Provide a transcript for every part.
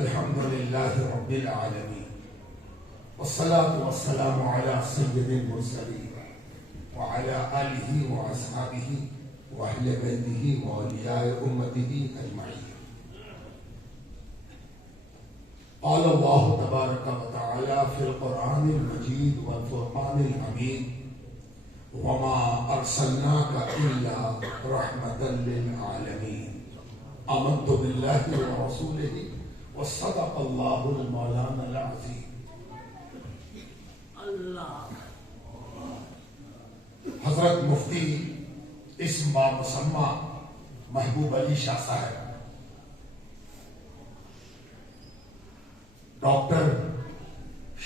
الحمد لله رب العالمين والصلاة والسلام على سيد المرسلين وعلى آله وأصحابه وأهل بيته وأولياء أمته أجمعين. قال الله تبارك وتعالى في القرآن المجيد والفرقان الحميد: وما أرسلناك إلا رحمة للعالمين. آمنت بالله ورسوله وصدق الله المولانا العظيم. حضرت مفتی اسم بامسمہ محبوب علی شاہ صاحب، ڈاکٹر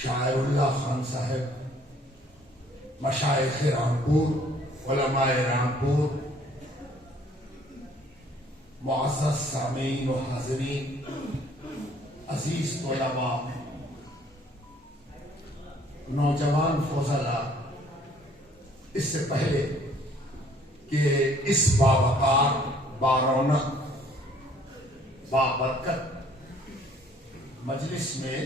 شاعر اللہ خان صاحب، مشائخ رامپور، علماء رامپور، معزز سامعین و حاضرین، عزیز طلباء، نوجوان فضلاء، اس سے پہلے کہ اس باوقار، بارونق، بابرکت مجلس میں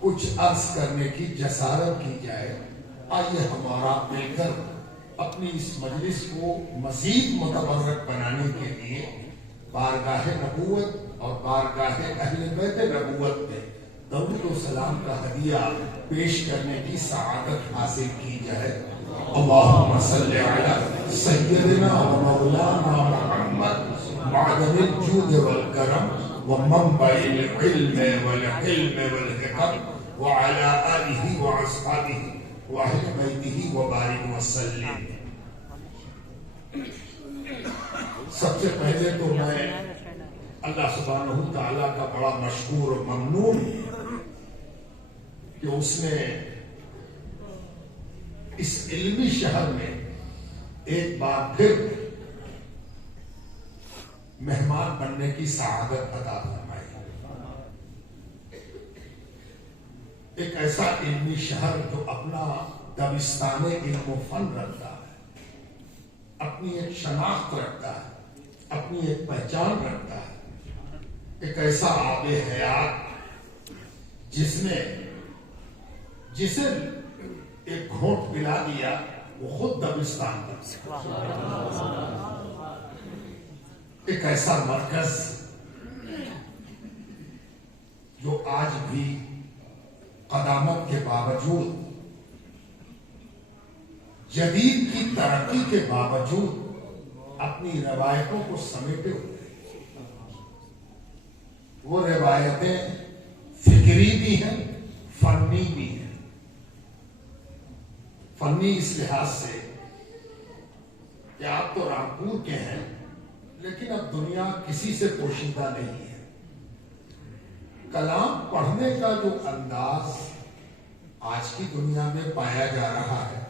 کچھ عرض کرنے کی جسارت کی جائے، آئیے ہمارا مل کر اپنی اس مجلس کو مزید متبرک بنانے کے لیے بارگاہ نبوت اور بارگاہ اہل بیت نبوت میں درود و سلام کا ہدیہ پیش کرنے کی سعادت حاصل کی جائے۔ اللہم صلی علی سیدنا و مولانا محمد معدن الجود والکرم ومنبع العلم والحلم والحکم وعلى آلہ وأصحابہ وأہل بیتہ وبارک وسلم۔ سب سے پہلے تو میں اللہ سبحانہ تعالیٰ کا بڑا مشکور و ممنون کہ اس نے اس علمی شہر میں ایک بار پھر مہمان بننے کی سعادت عطا فرمائی۔ ایک ایسا علمی شہر جو اپنا دبستان علم و فن رکھتا ہے، اپنی ایک شناخت رکھتا ہے، اپنی ایک پہچان رکھتا ہے، ایک ایسا آب حیات جسے ایک گھونٹ پلا دیا وہ خود دبستان بن ایک ایسا مرکز جو آج بھی قدامت کے باوجود، جدید کی ترقی کے باوجود اپنی روایتوں کو سمیٹے ہوئے، وہ روایتیں فکری بھی ہیں، فنی بھی ہیں۔ فنی اس لحاظ سے کہ آپ تو رامپور کے ہیں، لیکن اب دنیا کسی سے پوشیدہ نہیں ہے۔ کلام پڑھنے کا جو انداز آج کی دنیا میں پایا جا رہا ہے،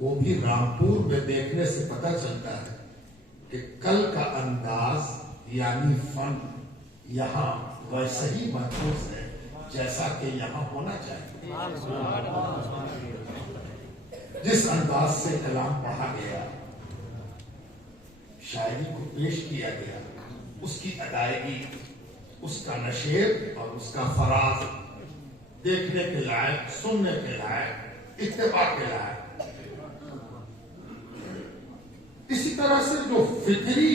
وہ بھی رامپور میں دیکھنے سے پتہ چلتا ہے کہ کل کا انداز یعنی فن یہاں ویسے ہی محفوظ ہے جیسا کہ یہاں ہونا چاہیے۔ جس انداز سے کلام پڑھا گیا، شاعری کو پیش کیا گیا، اس کی ادائیگی، اس کا نشیب اور اس کا فراز دیکھنے کے لائق، سننے کے لائق، اتباع کے لائق۔ اسی طرح سے جو فکری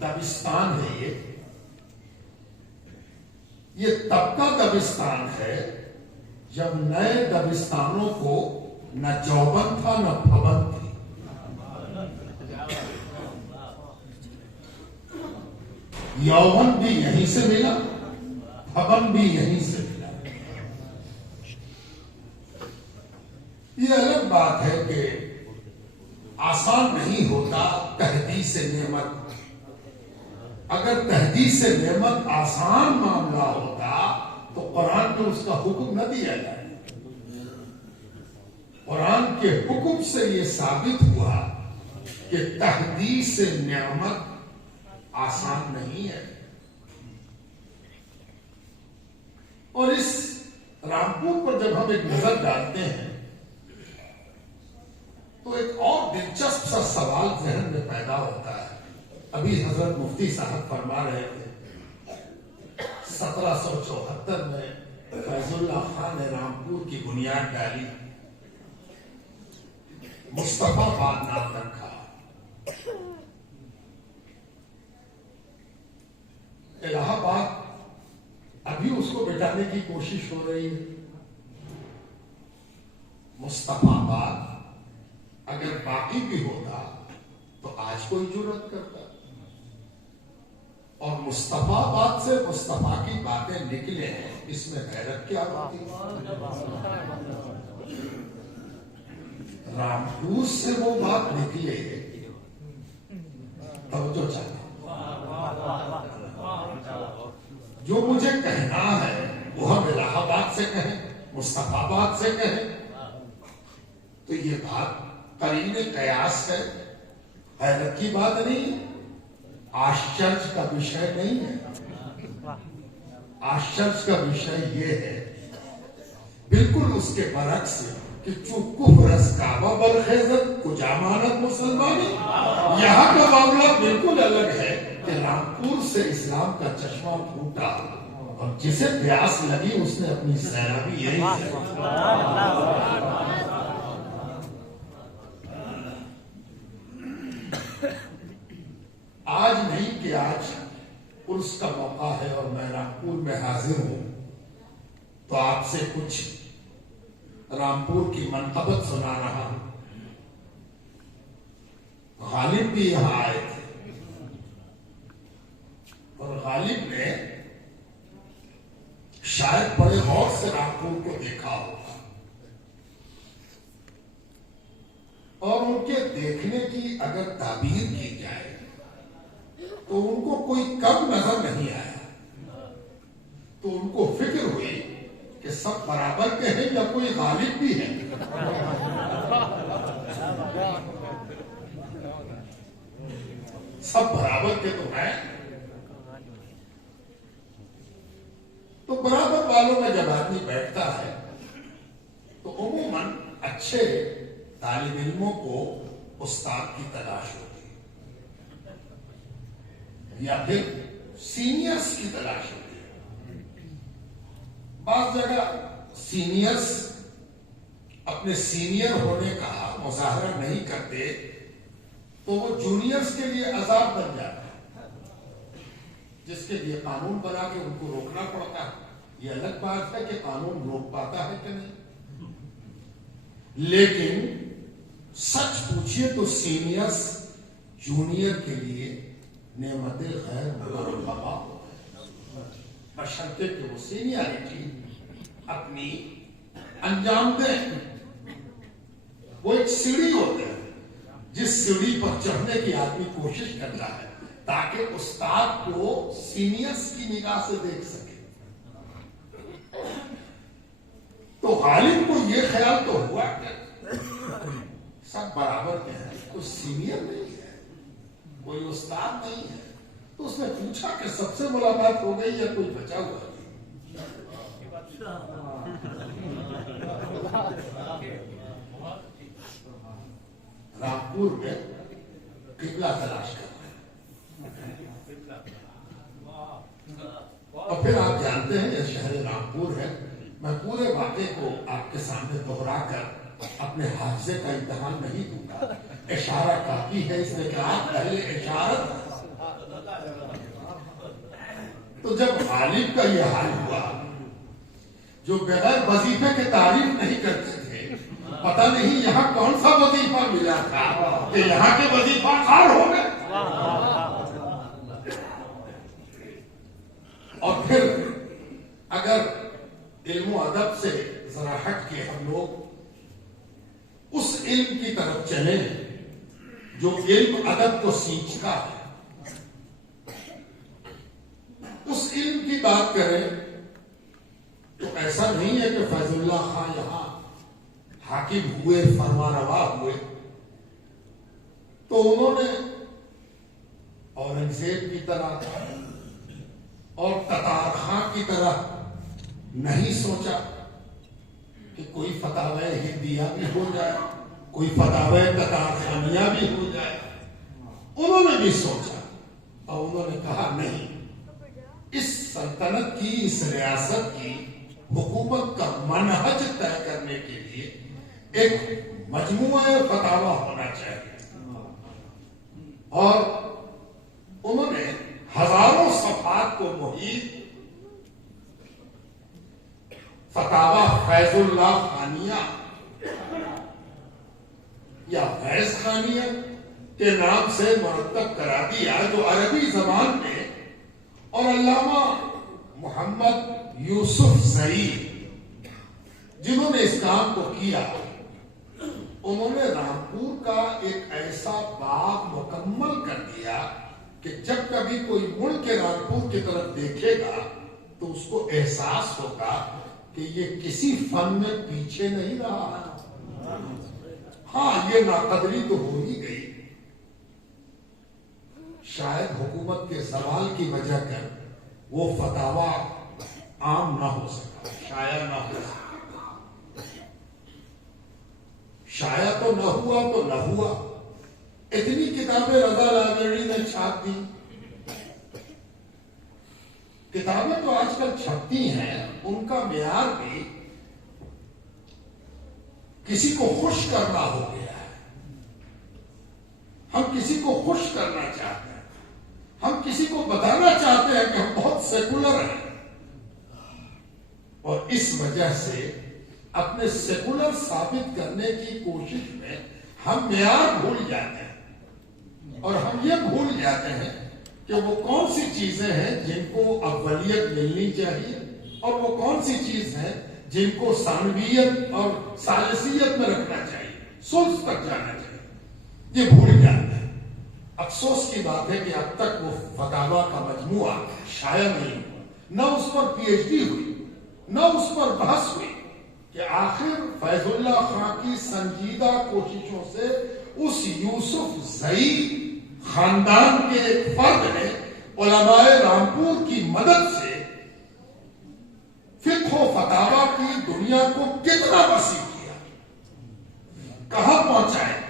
دبستان ہے، یہ تب کا دبستان ہے جب نئے دبستانوں کو نہ چوبند تھا نہ پھبند تھی۔ یوون بھی یہیں سے ملا، پھبند بھی یہیں سے ملا۔ یہ الگ بات ہے کہ آسان نہیں ہوتا تحدیث نعمت۔ اگر تحدیث نعمت آسان معاملہ ہوتا تو قرآن میں اس کا حکم نہ دیا جائے۔ قرآن کے حکم سے یہ ثابت ہوا کہ تحدیث نعمت آسان نہیں ہے۔ اور اس رامپور پر جب ہم ایک نظر ڈالتے ہیں تو ایک اور دلچسپ سا سوال ذہن میں پیدا ہوتا ہے۔ ابھی حضرت مفتی صاحب فرما رہے تھے 1774 میں فیض اللہ خان نے رامپور کی بنیاد ڈالی، مصطفیٰ آباد نام رکھا۔ الہ آباد ابھی اس کو بٹانے کی کوشش ہو رہی ہے۔ مصطفیٰ آباد اگر باقی بھی ہوتا تو آج کوئی جرأت کرتا، اور مصطفیٰ آباد سے مصطفیٰ کی باتیں نکلے ہیں، اس میں غیرت کیا ہوتی؟ رامپور سے وہ بات نکلے، توجہ چاہتے جو مجھے کہنا ہے وہ ہم الہ آباد سے کہیں، مصطفیٰ آباد سے کہیں، تو یہ بات قرین قیاس ہے، حیرت کی بات نہیں ہے، آشچرج کا وشے نہیں ہے۔ آشچرج کا وشے یہ ہے بالکل اس کے برعکس کہ کفر از کعبہ برخیزت کجا مانت مسلمانی، یہاں کا معاملہ بالکل الگ ہے کہ رامپور سے اسلام کا چشمہ پھوٹا، اور جسے پیاس لگی اس نے اپنی سیرابی یہی کی۔ آج نہیں کہ آج عرس کا موقع ہے اور میں رامپور میں حاضر ہوں، تو آپ سے کچھ رامپور کی منقبت سنا رہا ہوں۔ غالب بھی یہاں آئے تھے، اور غالب نے شاید بڑے غور سے رامپور کو دیکھا ہوگا، اور ان کے دیکھنے کی اگر تعبیر کی جائے تو ان کو کوئی کم نظر نہیں آیا، تو ان کو فکر ہوئی کہ سب برابر کے ہیں یا کوئی غالب بھی ہے۔ سب برابر کے تو ہیں، تو برابر والوں میں جب آدمی بیٹھتا ہے تو عموماً اچھے طالب علموں کو استاد کی تلاش ہوتی ہے، یا پھر سینئرز کی تلاش ہوتی ہے۔ بعض جگہ سینئرز اپنے سینئر ہونے کا مظاہرہ نہیں کرتے تو وہ جونیئرز کے لیے عذاب بن جاتا ہے، جس کے لیے قانون بنا کے ان کو روکنا پڑتا ہے۔ یہ الگ بات ہے کہ قانون روک پاتا ہے کہ نہیں، لیکن سچ پوچھئے تو سینئرز جونیئر کے لیے نعمت خیر مرحبا، بشرطے کہ وہ سینیارٹی اپنی انجام دیں۔ وہ ایک سیڑھی ہوتے ہیں جس سیڑھی پر چڑھنے کی آدمی کوشش کرتا ہے تاکہ استاد کو سینئرز کی نگاہ سے دیکھ سکے۔ تو غالب کو یہ خیال تو ہوا کہ سب برابر کے ہیں، کوئی سینئر نہیں ہے، کوئی استاد نہیں ہے، تو اس نے پوچھا کہ سب سے ملاقات ہو گئی یا کوئی بچا ہوا ہے؟ رامپور میں قبلہ تلاش کر رہے ہیں، اور پھر آپ جانتے ہیں یہ شہر رامپور ہے۔ میں پورے واقعے کو آپ کے سامنے دہرا کر اپنے حافظے کا امتحان نہیں دوں گا، اشارہ کافی ہے اس نے کہا پہلے اشارت۔ تو جب غالب کا یہ حال ہوا، جو بغیر وظیفے کے تعریف نہیں کرتے تھے، پتہ نہیں یہاں کون سا وظیفہ ملا تھا کہ یہاں کے وظیفہ خار ہو گئے۔ اور پھر اگر علم و ادب سے ذرا ہٹ کے ہم لوگ اس علم کی طرف چلیں جو علم ادب کو سینچتا ہے، اس علم کی بات کریں تو ایسا نہیں ہے کہ فیض اللہ خان یہاں حاکم ہوئے، فرما روا ہوئے تو انہوں نے اورنگزیب کی طرح اور تتار خان کی طرح نہیں سوچا کہ کوئی فتاوی ہندیہ بھی ہو جائے، کوئی فتاوی تتار خانیہ بھی ہو جائے۔ انہوں نے بھی سوچا اور انہوں نے کہا نہیں، اس سلطنت کی، اس ریاست کی حکومت کا منہج طے کرنے کے لیے ایک مجموعہ فتاوا ہونا چاہیے، اور انہوں نے ہزاروں صفحات کو محیط فتاوا فیض اللہ خانیہ یا فیض خانیہ کے نام سے مرتب کرا دیا، جو عربی زبان میں، اور علامہ محمد یوسف زئی جنہوں نے اس کام کو کیا، انہوں نے رامپور کا ایک ایسا باب مکمل کر دیا کہ جب کبھی کوئی مڑ کے رامپور کی طرف دیکھے گا تو اس کو احساس ہوگا کہ یہ کسی فن میں پیچھے نہیں رہا۔ ہاں، یہ ناقدری تو ہو ہی گئی، شاید حکومت کے زوال کی وجہ کر وہ فتاوا عام نہ ہو سکا، شائع نہ ہو سکا، شائع تو نہ ہوا تو نہ ہوا۔ اتنی کتابیں رضا لائبریری نے چھاپ دی، کتابیں تو آج کل چھپتی ہیں، ان کا معیار بھی کسی کو خوش کرنا ہو گیا ہے۔ ہم کسی کو خوش کرنا چاہتے ہیں، ہم کسی کو بتانا چاہتے ہیں کہ ہم بہت سیکولر ہیں، اور اس وجہ سے اپنے سیکولر ثابت کرنے کی کوشش میں ہم معیار بھول جاتے ہیں، اور ہم یہ بھول جاتے ہیں کہ وہ کون سی چیزیں ہیں جن کو اولیت ملنی چاہیے، اور وہ کون سی چیز ہیں جن کو ثانویت اور ثالثیت میں رکھنا چاہیے، ثلث تک جانا چاہیے، یہ بھول جاتے ہیں۔ افسوس کی بات ہے کہ اب تک وہ فتاوا کا مجموعہ شائع نہیں ہوا، نہ اس پر پی ایچ ڈی ہوئی، نہ اس پر بحث ہوئی، کہ آخر فیض اللہ خان کی سنجیدہ کوششوں سے اس یوسف زئی خاندان کے ایک فرد نے علماء رامپور کی مدد سے فقہ و فتاوا کی دنیا کو کتنا وسیع کیا، کہاں پہنچائے۔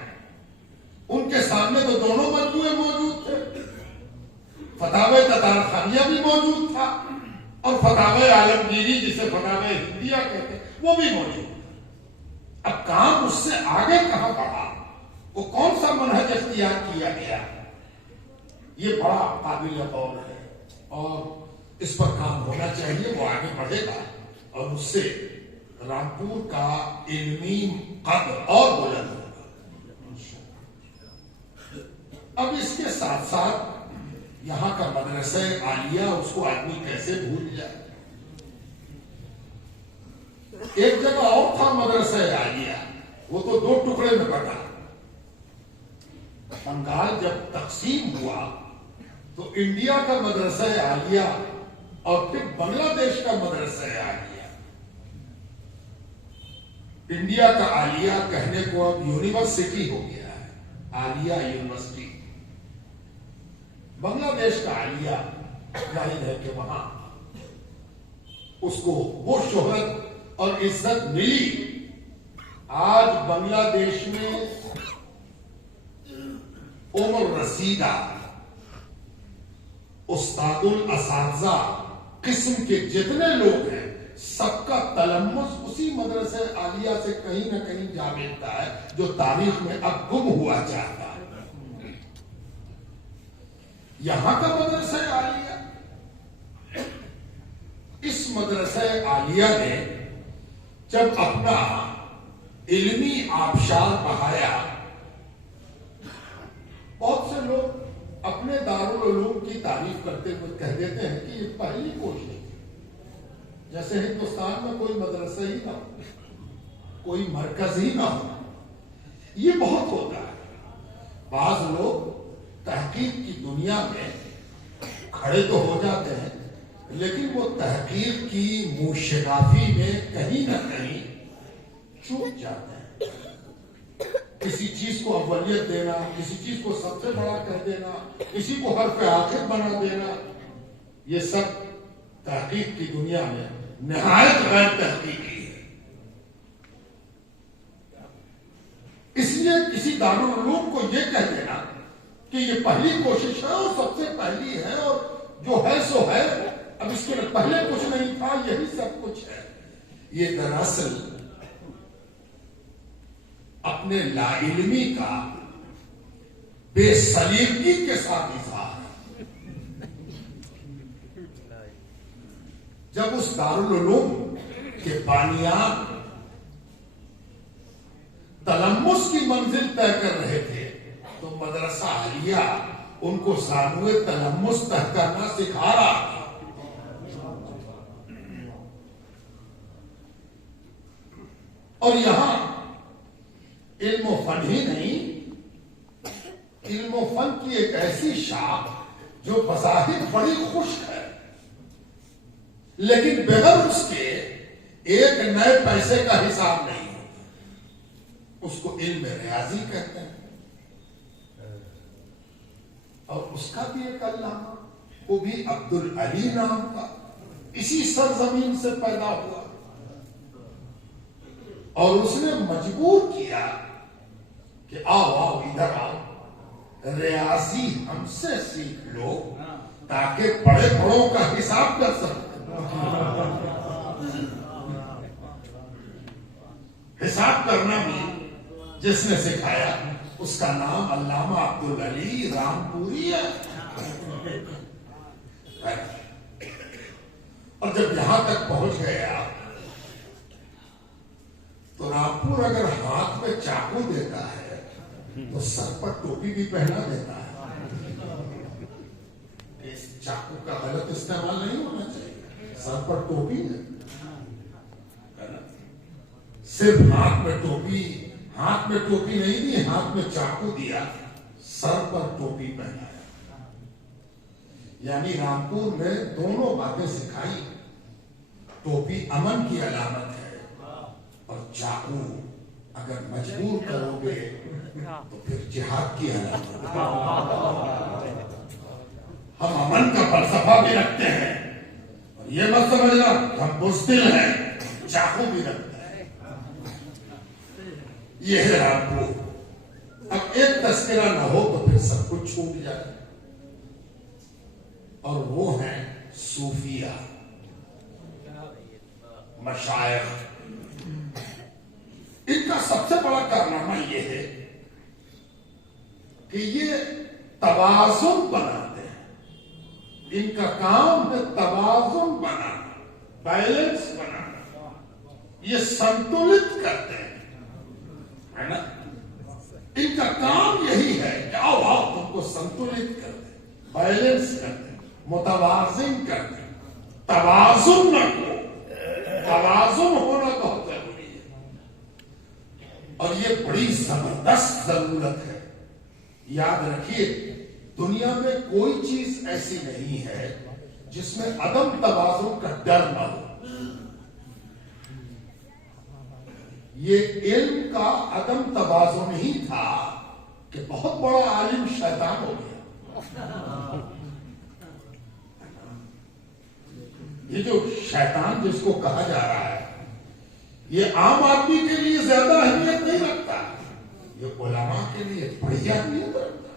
ان کے سامنے تو دونوں مجموعے موجود تھے، فتاوی تتار خانیہ بھی موجود تھا، اور فتاوی عالمگیری جسے فتاوی ہندیہ کہتے ہیں وہ بھی موجود تھا۔ اب کام اس سے آگے کہاں بڑھا، وہ کون سا منہج اختیار کیا گیا، یہ بڑا قابل غور ہے، اور اس پر کام ہونا چاہیے۔ وہ آگے بڑھے گا اور اس سے رامپور کا علمی قد اور بلند ہوگا۔ اب اس کے ساتھ ساتھ یہاں کا مدرسہ عالیہ، اس کو آدمی کیسے بھول جائے۔ ایک جگہ اور تھا مدرسہ عالیہ، وہ تو دو ٹکڑے میں بٹا۔ بنگال جب تقسیم ہوا تو انڈیا کا مدرسہ عالیہ اور پھر بنگلہ دیش کا مدرسہ عالیہ، انڈیا کا عالیہ کہنے کو اب یونیورسٹی ہو گیا ہے، عالیہ یونیورسٹی۔ بنگلہ دیش کا عالیہ ظاہر ہے کہ وہاں اس کو وہ شہرت اور عزت ملی۔ آج بنگلہ دیش میں رسیدہ استاد الاساتذہ قسم کے جتنے لوگ ہیں، سب کا تلمس اسی مدرسہ عالیہ سے کہیں نہ کہیں جا ملتا ہے، جو تاریخ میں اب گم ہوا چاہتا ہے۔ یہاں کا مدرسہ عالیہ، اس مدرسہ عالیہ نے جب اپنا علمی آبشار بہایا، بہت سے لوگ اپنے دارالعلوم کی تعریف کرتے ہوئے کہہ دیتے ہیں کہ یہ پہلی کوشش تھی، جیسے ہندوستان میں کوئی مدرسہ ہی نہ ہو، کوئی مرکز ہی نہ ہو۔ یہ بہت ہوتا ہے، بعض لوگ تحقیق کی دنیا میں کھڑے تو ہو جاتے ہیں، لیکن وہ تحقیق کی موشگافی میں کہیں نہ کہیں چوک جاتے ہیں۔ کسی چیز کو اولیت دینا، کسی چیز کو سب سے بڑا کہہ دینا، کسی کو حرف آخر بنا دینا، یہ سب تحقیق کی دنیا میں نہایت غیر تحقیقی ہے۔ اس لیے کسی دارالعلوم کو یہ کہہ دینا کہ یہ پہلی کوشش ہے اور سب سے پہلی ہے، اور جو ہے سو ہے، پہلے کچھ نہیں تھا یہی سب کچھ ہے. یہ دراصل اپنے لا علمی کا بے سلیقگی کے ساتھ اظہار ہے. جب اس دارالعلوم کے بانیان تلمس کی منزل طے کر رہے تھے تو مدرسہ عالیہ ان کو ثانوی تلمس طے کرنا سکھا رہا تھا. اور یہاں علم و فن ہی نہیں، علم و فن کی ایک ایسی شاخ جو بظاہر بڑی خشک ہے لیکن بغیر اس کے ایک نئے پیسے کا حساب نہیں ہوتا. اس کو علم ریاضی کہتے ہیں. اور اس کا بھی ایک علامہ، وہ بھی عبدالعلی نام کا، اسی سرزمین سے پیدا ہوا. اور اس نے مجبور کیا کہ آؤ ادھر آؤ، ریاضی ہم سے سیکھ لو تاکہ بڑے بڑوں کا حساب کر سکتے. حساب کرنا بھی جس نے سکھایا اس کا نام علامہ عبدالعلی رامپوری ہے. اور جب یہاں تک پہنچ گیا تو رامپور اگر ہاتھ میں چاقو دیتا ہے تو سر پر ٹوپی بھی پہنا دیتا ہے. اس چاقو کا غلط استعمال نہیں ہونا چاہیے. سر پر ٹوپی ہے، صرف ہاتھ میں ٹوپی نہیں دی، ہاتھ میں چاقو دیا، سر پر ٹوپی پہنایا. یعنی رامپور نے دونوں باتیں سکھائی. ٹوپی امن کی علامت ہے اور چاقو اگر مجبور کرو گے تو پھر جہاد کی علامت ہے. ہم امن کا فلسفہ بھی رکھتے ہیں اور یہ مت سمجھنا ہم بزدل ہیں، چاقو بھی رکھتے ہیں. یہ ہے رامپور. اب ایک تذکرہ نہ ہو تو پھر سب کچھ چھوٹ جائے. اور وہ ہیں صوفیہ مشائخ. ان کا سب سے بڑا کارنامہ یہ ہے کہ یہ توازن بناتے ہیں. ان کا کام ہے توازن بنانا، بیلنس بنانا. یہ سنتولت کرتے ہیں، ہے نا. ان کا کام یہی ہے کہ آؤ تم کو سنتولت کر دیں، بیلنس کر دیں، متوازن کر دیں. توازن رکھو. توازن ہونا بہت ضروری ہے اور یہ بڑی زبردست ضرورت ہے. یاد رکھیے دنیا میں کوئی چیز ایسی نہیں ہے جس میں عدم توازن کا ڈر نہ ہو. یہ علم کا عدم توازن ہی تھا کہ بہت بڑا عالم شیطان ہو گیا. یہ جو شیطان جس کو کہا جا رہا ہے یہ عام آدمی کے لیے زیادہ اہمیت نہیں رکھتا، یہ علماء کے لیے بڑی اہمیت رکھتا.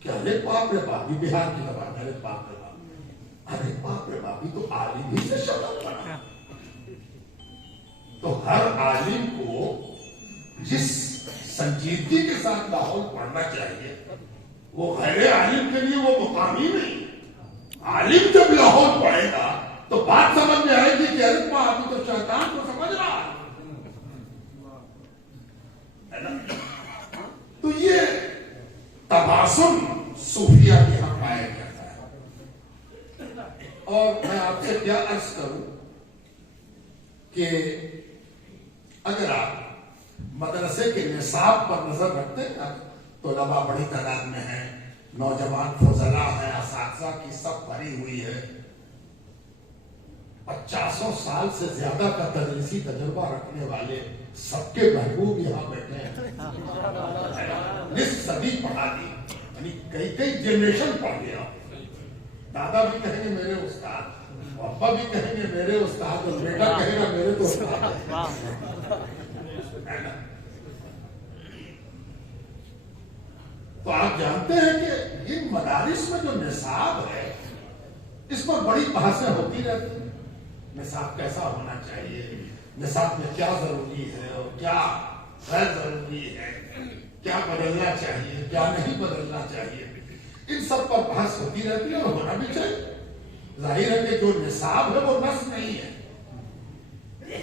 کہ ارے باپ رے باپ، بہار کی زبان، ارے باپ رے باپ، ارے باپ رے باپ، تو عالم ہی سے شرم بنا. تو ہر عالم کو جس سنجیدگی کے ساتھ لاہور پڑھنا چاہیے وہ غیر عالم کے لیے وہ مقام ہی نہیں. عالم جب لاہور پڑھے گا تو بات سمجھ میں آئے گی کہ ارے ابھی تو شیطان کو سمجھ رہا ہے نا. تو یہ توازن صوفیہ کے یہاں پایا جاتا ہے. اور میں آپ سے کیا عرض کروں کہ اگر آپ مدرسے کے نصاب پر نظر رکھتے ہیں تو طلباء بڑی تعداد میں ہیں، نوجوان فضلاء ہیں، اساتذہ کی سب بھری ہوئی ہے. 50 سال سے زیادہ کا تدریسی تجربہ رکھنے والے سب کے محبوب یہاں بیٹھے ہیں. نصف صدی پڑھا دی، یعنی کئی جنریشن پڑھ گیا. دادا بھی کہیں گے میرے استاد، ابا بھی کہیں گے میرے استاد، اور بیٹا کہے گا میرے تو استاد. تو آپ جانتے ہیں کہ ان مدارس میں جو نصاب ہے اس پر بڑی بحثیں ہوتی رہتی ہیں. نصاب کیسا ہونا چاہیے, نصاب میں کیا ضروری ہے اور کیا غیر ضروری ہے, کیا بدلنا چاہیے کیا نہیں بدلنا چاہیے, ان سب پر بحث ہوتی رہتی ہے اور ہونا بھی چاہیے. ظاہر ہے کہ جو نصاب ہے وہ نص نہیں ہے.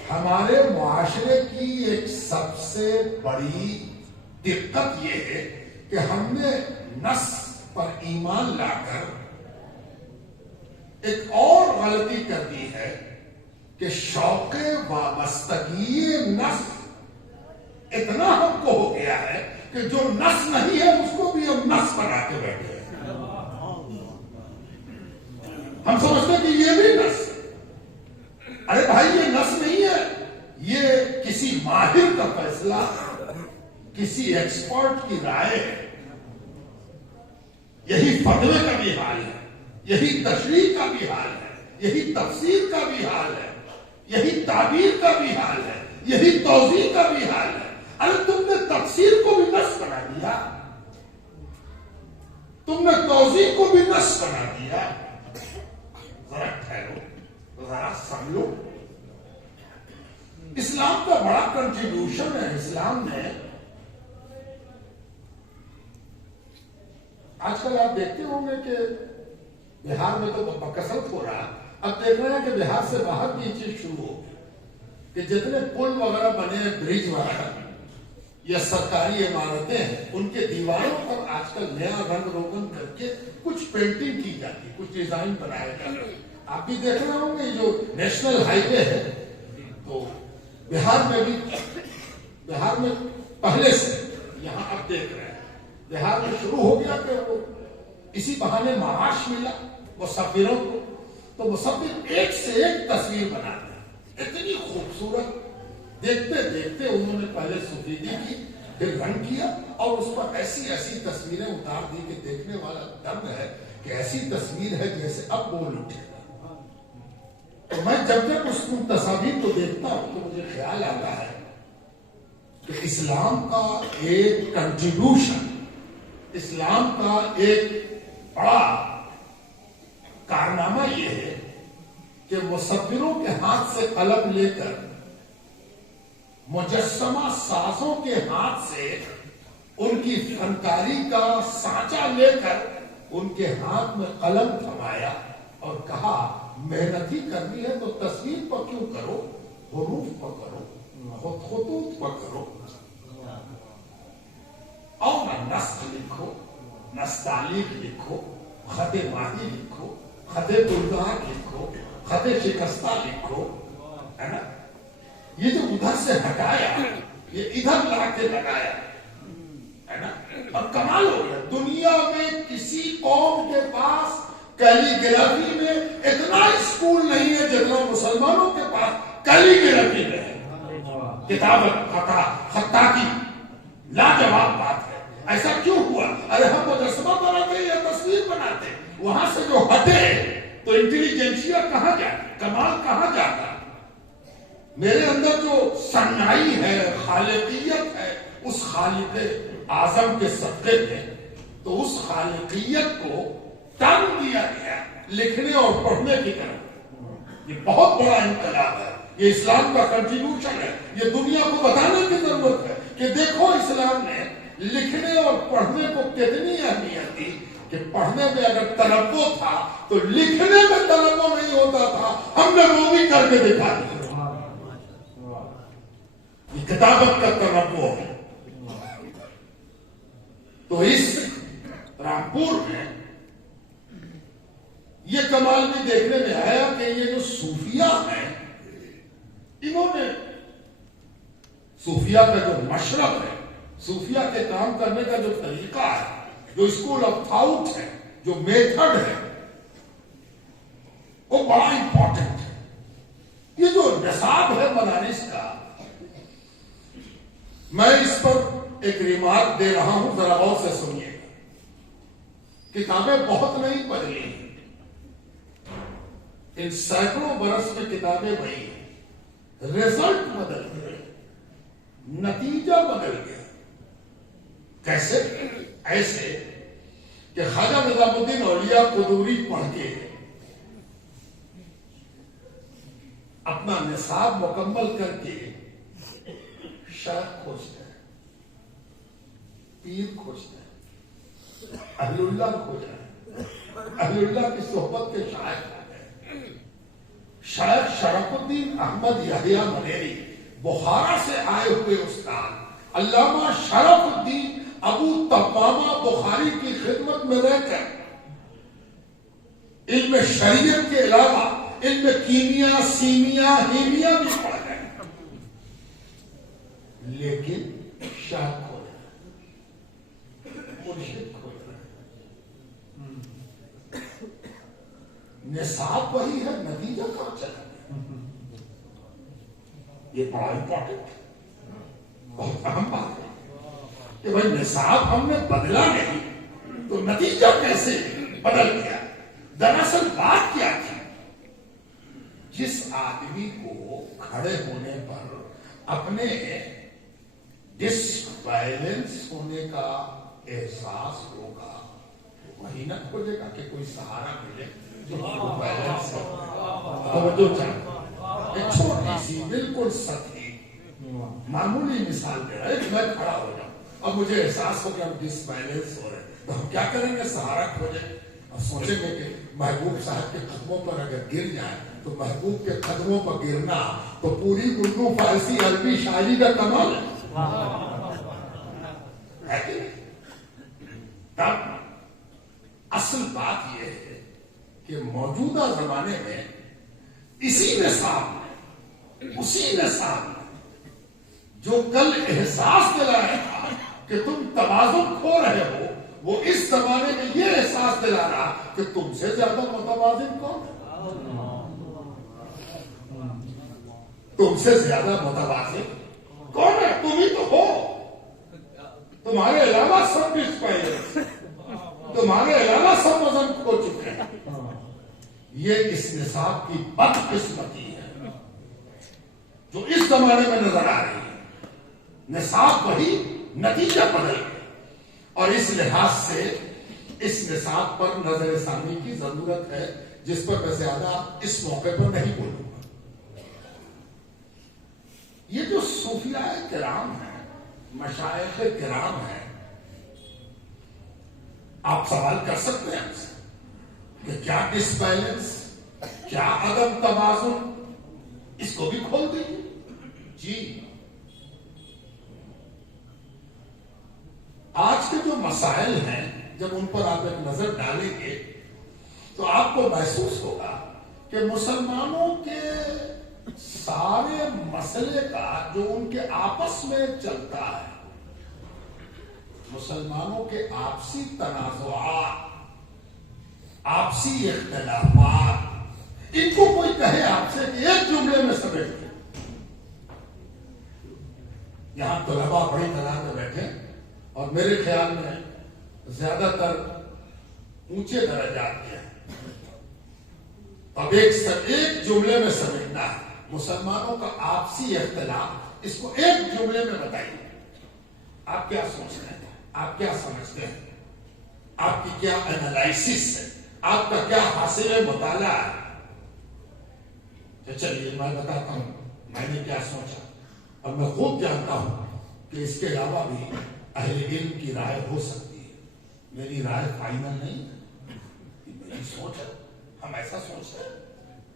ہمارے معاشرے کی ایک سب سے بڑی دقت یہ ہے کہ ہم نے نص پر ایمان لا کر ایک اور غلطی کر دی ہے کہ شوق وابستگی نص اتنا ہم کو ہو گیا ہے کہ جو نص نہیں ہے اس کو بھی ہم نص بنا کے بیٹھے ہیں. ہم سمجھتے ہیں کہ یہ بھی نص. ارے بھائی یہ نص نہیں ہے, یہ کسی ماہر کا فیصلہ, کسی ایکسپرٹ کی رائے ہے. یہی فتوے کا بھی حال ہے, یہی تشریح کا بھی حال ہے, یہی تفسیر کا بھی حال ہے, یہی تعبیر کا بھی حال ہے, یہی توضیح کا بھی حال ہے. ارے تم نے تفسیر کو بھی نص بنا دیا, تم نے توضیح کو بھی نص بنا دیا. ذرا ٹھہرو, ذرا سمجھو. اسلام کا بڑا کنٹریبیوشن ہے. اسلام نے آج کل آپ دیکھتے ہوں گے کہ بہار میں تو بکثرت ہو رہا, اب دیکھ رہے ہیں کہ بہار سے باہر کی چیز شروع ہو کہ جتنے پل وغیرہ بنے ہیں, برج وغیرہ یا سرکاری عمارتیں ہیں, ان کے دیواروں پر آج کل نیا رنگ روگن کر کے کچھ پینٹنگ کی جاتی, کچھ ڈیزائن بنایا جاتا ہے. آپ بھی دیکھ رہے ہوں گے جو نیشنل ہائی وے ہے تو بہار میں بھی, بہار میں پہلے سے یہاں اب دیکھ رہے ہیں بہار میں شروع ہو گیا کہ وہ اسی بہانے معاش ملا مسافروں کو, تو مسافر ایک سے ایک تصویر بناتے ہیں, اتنی خوبصورت. دیکھتے دیکھتے انہوں نے پہلے سفیدی کی, پھر رنگ کیا, اور اس پر ایسی ایسی تصویریں اتار دی کہ دیکھنے والا درد ہے کہ ایسی تصویر ہے جیسے اب بول اٹھے. تو میں جب جب اس تصاویر کو دیکھتا ہوں تو مجھے خیال آتا ہے کہ اسلام کا ایک کنٹریبیوشن, اسلام کا ایک بڑا کارنامہ یہ ہے کہ مصوروں کے ہاتھ سے قلم لے کر, مجسمہ سازوں کے ہاتھ سے ان کی فنکاری کا سانچہ لے کر ان کے ہاتھ میں قلم تھمایا اور کہا محنت ہی کرنی ہے تو تصویر پر کیوں کرو, حروف پر کرو, خطوط پر کرو, اور نہ نسخ لکھو, نستعلیق لکھو, خط ماہی لکھو, خط گلزار لکھو, خط شکستہ لکھو, ہے نا. یہ جو ادھر سے ہٹایا یہ ادھر لا کے لگایا, ہے نا. اور کمال ہو گیا, دنیا میں کسی قوم کے پاس کیلیگرافی میں اتنا اسکول نہیں ہے جتنا مسلمانوں کے پاس کیلیگرافی میں ہے. کتابت, خطاطی لاجواب بات ہے. ایسا کیوں ہوا؟ ارے ہم مجسمہ بناتے یا تصویر بناتے, وہاں سے جو ہٹے تو انٹیلیجنسیا کہاں جاتی, کمال کہاں جاتا. میرے اندر جو صنائی ہے, خالقیت ہے, اس خالق اعظم کے صدقے میں, تو اس خالقیت کو ٹانگ دیا گیا لکھنے اور پڑھنے کی طرف. یہ بہت بڑا انقلاب ہے, یہ اسلام کا کنٹریبیوشن ہے. یہ دنیا کو بتانے کی ضرورت ہے کہ دیکھو اسلام نے لکھنے اور پڑھنے کو کتنی اہمیت دی, کہ پڑھنے میں اگر تنوع تھا تو لکھنے میں تنوع نہیں ہوتا تھا. ہم نے وہ بھی کر کے دکھا دیا. یہ کتابت کا تنوع ہے. تو اس رامپور میں یہ کمال بھی دیکھنے میں آیا کہ یہ جو صوفیہ ہیں, انہوں نے صوفیہ کا جو مشرب ہے, صوفیہ کے کام کرنے کا جو طریقہ ہے, جو اسکول آف تھاؤٹ ہے, جو میتھڈ ہے, وہ بڑا امپورٹنٹ ہے. یہ جو نصاب ہے مدارس کا, میں اس پر ایک ریمارک دے رہا ہوں, ذرا غور سے سنیے گا. کتابیں بہت نہیں بدلی ہیں, ان سینکڑوں برس میں کتابیں بڑھی ہیں, رزلٹ بدل گئے, نتیجہ بدل گیا. کیسے؟ ایسے کہ خواجہ نظام الدین اولیاء قدوری پڑھ کے اپنا نصاب مکمل کر کے شیخ کھوجتے ہیں، پیر کھوجتے ہیں، اہل اللہ کھوج رہے ہیں، اہل اللہ کی صحبت کے شائق ہیں۔ شیخ شرف الدین احمد یحییٰ منیری بخارا سے آئے ہوئے استاد علامہ شرف الدین ابو تمامہ بخاری کی خدمت میں رہ کر علم شریعت کے علاوہ علم کیمیا، سیمیا، ہیمیا بھی پڑھ گئے، لیکن شاہ کھو رہے ہیں، مرشد کھو رہے ہیں، نصاب وہی ہے، نتیجہ کہاں چلا گیا؟ یہ بڑا امپورٹنٹ، بہت اہم بات ہے کہ بھائی نصاب ہم نے بدلا نہیں تو نتیجہ کیسے بدل گیا؟ دراصل بات کیا تھی؟ جس آدمی کو کھڑے ہونے پر اپنے ڈس بیلنس ہونے کا احساس ہوگا وہی نہ کھوجے گا کہ کوئی سہارا ملے جو بیلنس توجہ چاہے۔ ایک چھوٹی سی بالکل سطحی معمولی مثال دے رہا ہے کہ میں کھڑا ہو جاؤں اب مجھے احساس ہو کہ ہم ڈس بیلنس ہو رہے ہیں تو ہم کیا کریں گے؟ سہارا کھوجیں، اب سوچیں گے کہ محبوب صاحب کے قدموں پر اگر گر جائیں تو محبوب کے قدموں پر گرنا تو پوری اردو، فارسی، عربی شاعری کا کمال ہے کہ نہیں؟ تب اصل بات یہ ہے کہ موجودہ زمانے میں اسی نصاب جو کل احساس دلایا تھا کہ تم توازن کھو رہے ہو، وہ اس زمانے میں یہ احساس دلا رہا کہ تم سے زیادہ متوازن کون ہے؟ تم سے زیادہ متوازن کون ہے؟ تم ہی تو ہو، تمہارے علاوہ سب ڈسپائلنس، تمہارے علاوہ سب وزن کھو چکے ہیں۔ یہ اس نصاب کی بدقسمتی ہے جو اس زمانے میں نظر آ رہی ہے۔ نصاب وہی، نتیجہ بدل گیا، اور اس لحاظ سے اس نصاب پر نظر ثانی کی ضرورت ہے جس پر میں زیادہ اس موقع پر نہیں بولوں گا۔ یہ جو صوفیاء کرام ہیں، مشائخ کرام ہیں، آپ سوال کر سکتے ہیں ہم سے کہ کیا ڈس بیلنس، کیا عدم توازن، اس کو بھی کھول دیجیے۔ جی، آج کے جو مسائل ہیں جب ان پر آپ ایک نظر ڈالیں گے تو آپ کو محسوس ہوگا کہ مسلمانوں کے سارے مسئلے کا جو ان کے آپس میں چلتا ہے، مسلمانوں کے آپسی تنازعات، آپسی اختلافات، ان کو کوئی کہے آپ سے کہ ایک جملے میں سمجھ لیں۔ یہاں طلباء بڑی تعداد میں بیٹھے اور میرے خیال میں زیادہ تر اونچے درجات کے ہیں، اب ایک جملے میں سمجھنا ہے مسلمانوں کا آپسی اختلاف، اس کو ایک جملے میں بتائیے۔ آپ کیا سوچ رہے ہیں؟ آپ کیا سمجھتے ہیں؟ آپ کی کیا انالائسس ہے؟ آپ کا کیا حاصل مطالعہ ہے؟ تو چلیے میں بتاتا ہوں میں نے کیا سوچا، اور میں خود جانتا ہوں کہ اس کے علاوہ بھی اہل علم کی رائے ہو سکتی ہے، میری رائے فائنل نہیں ہے، میری سوچ ہے، ہم ایسا سوچتے ہیں۔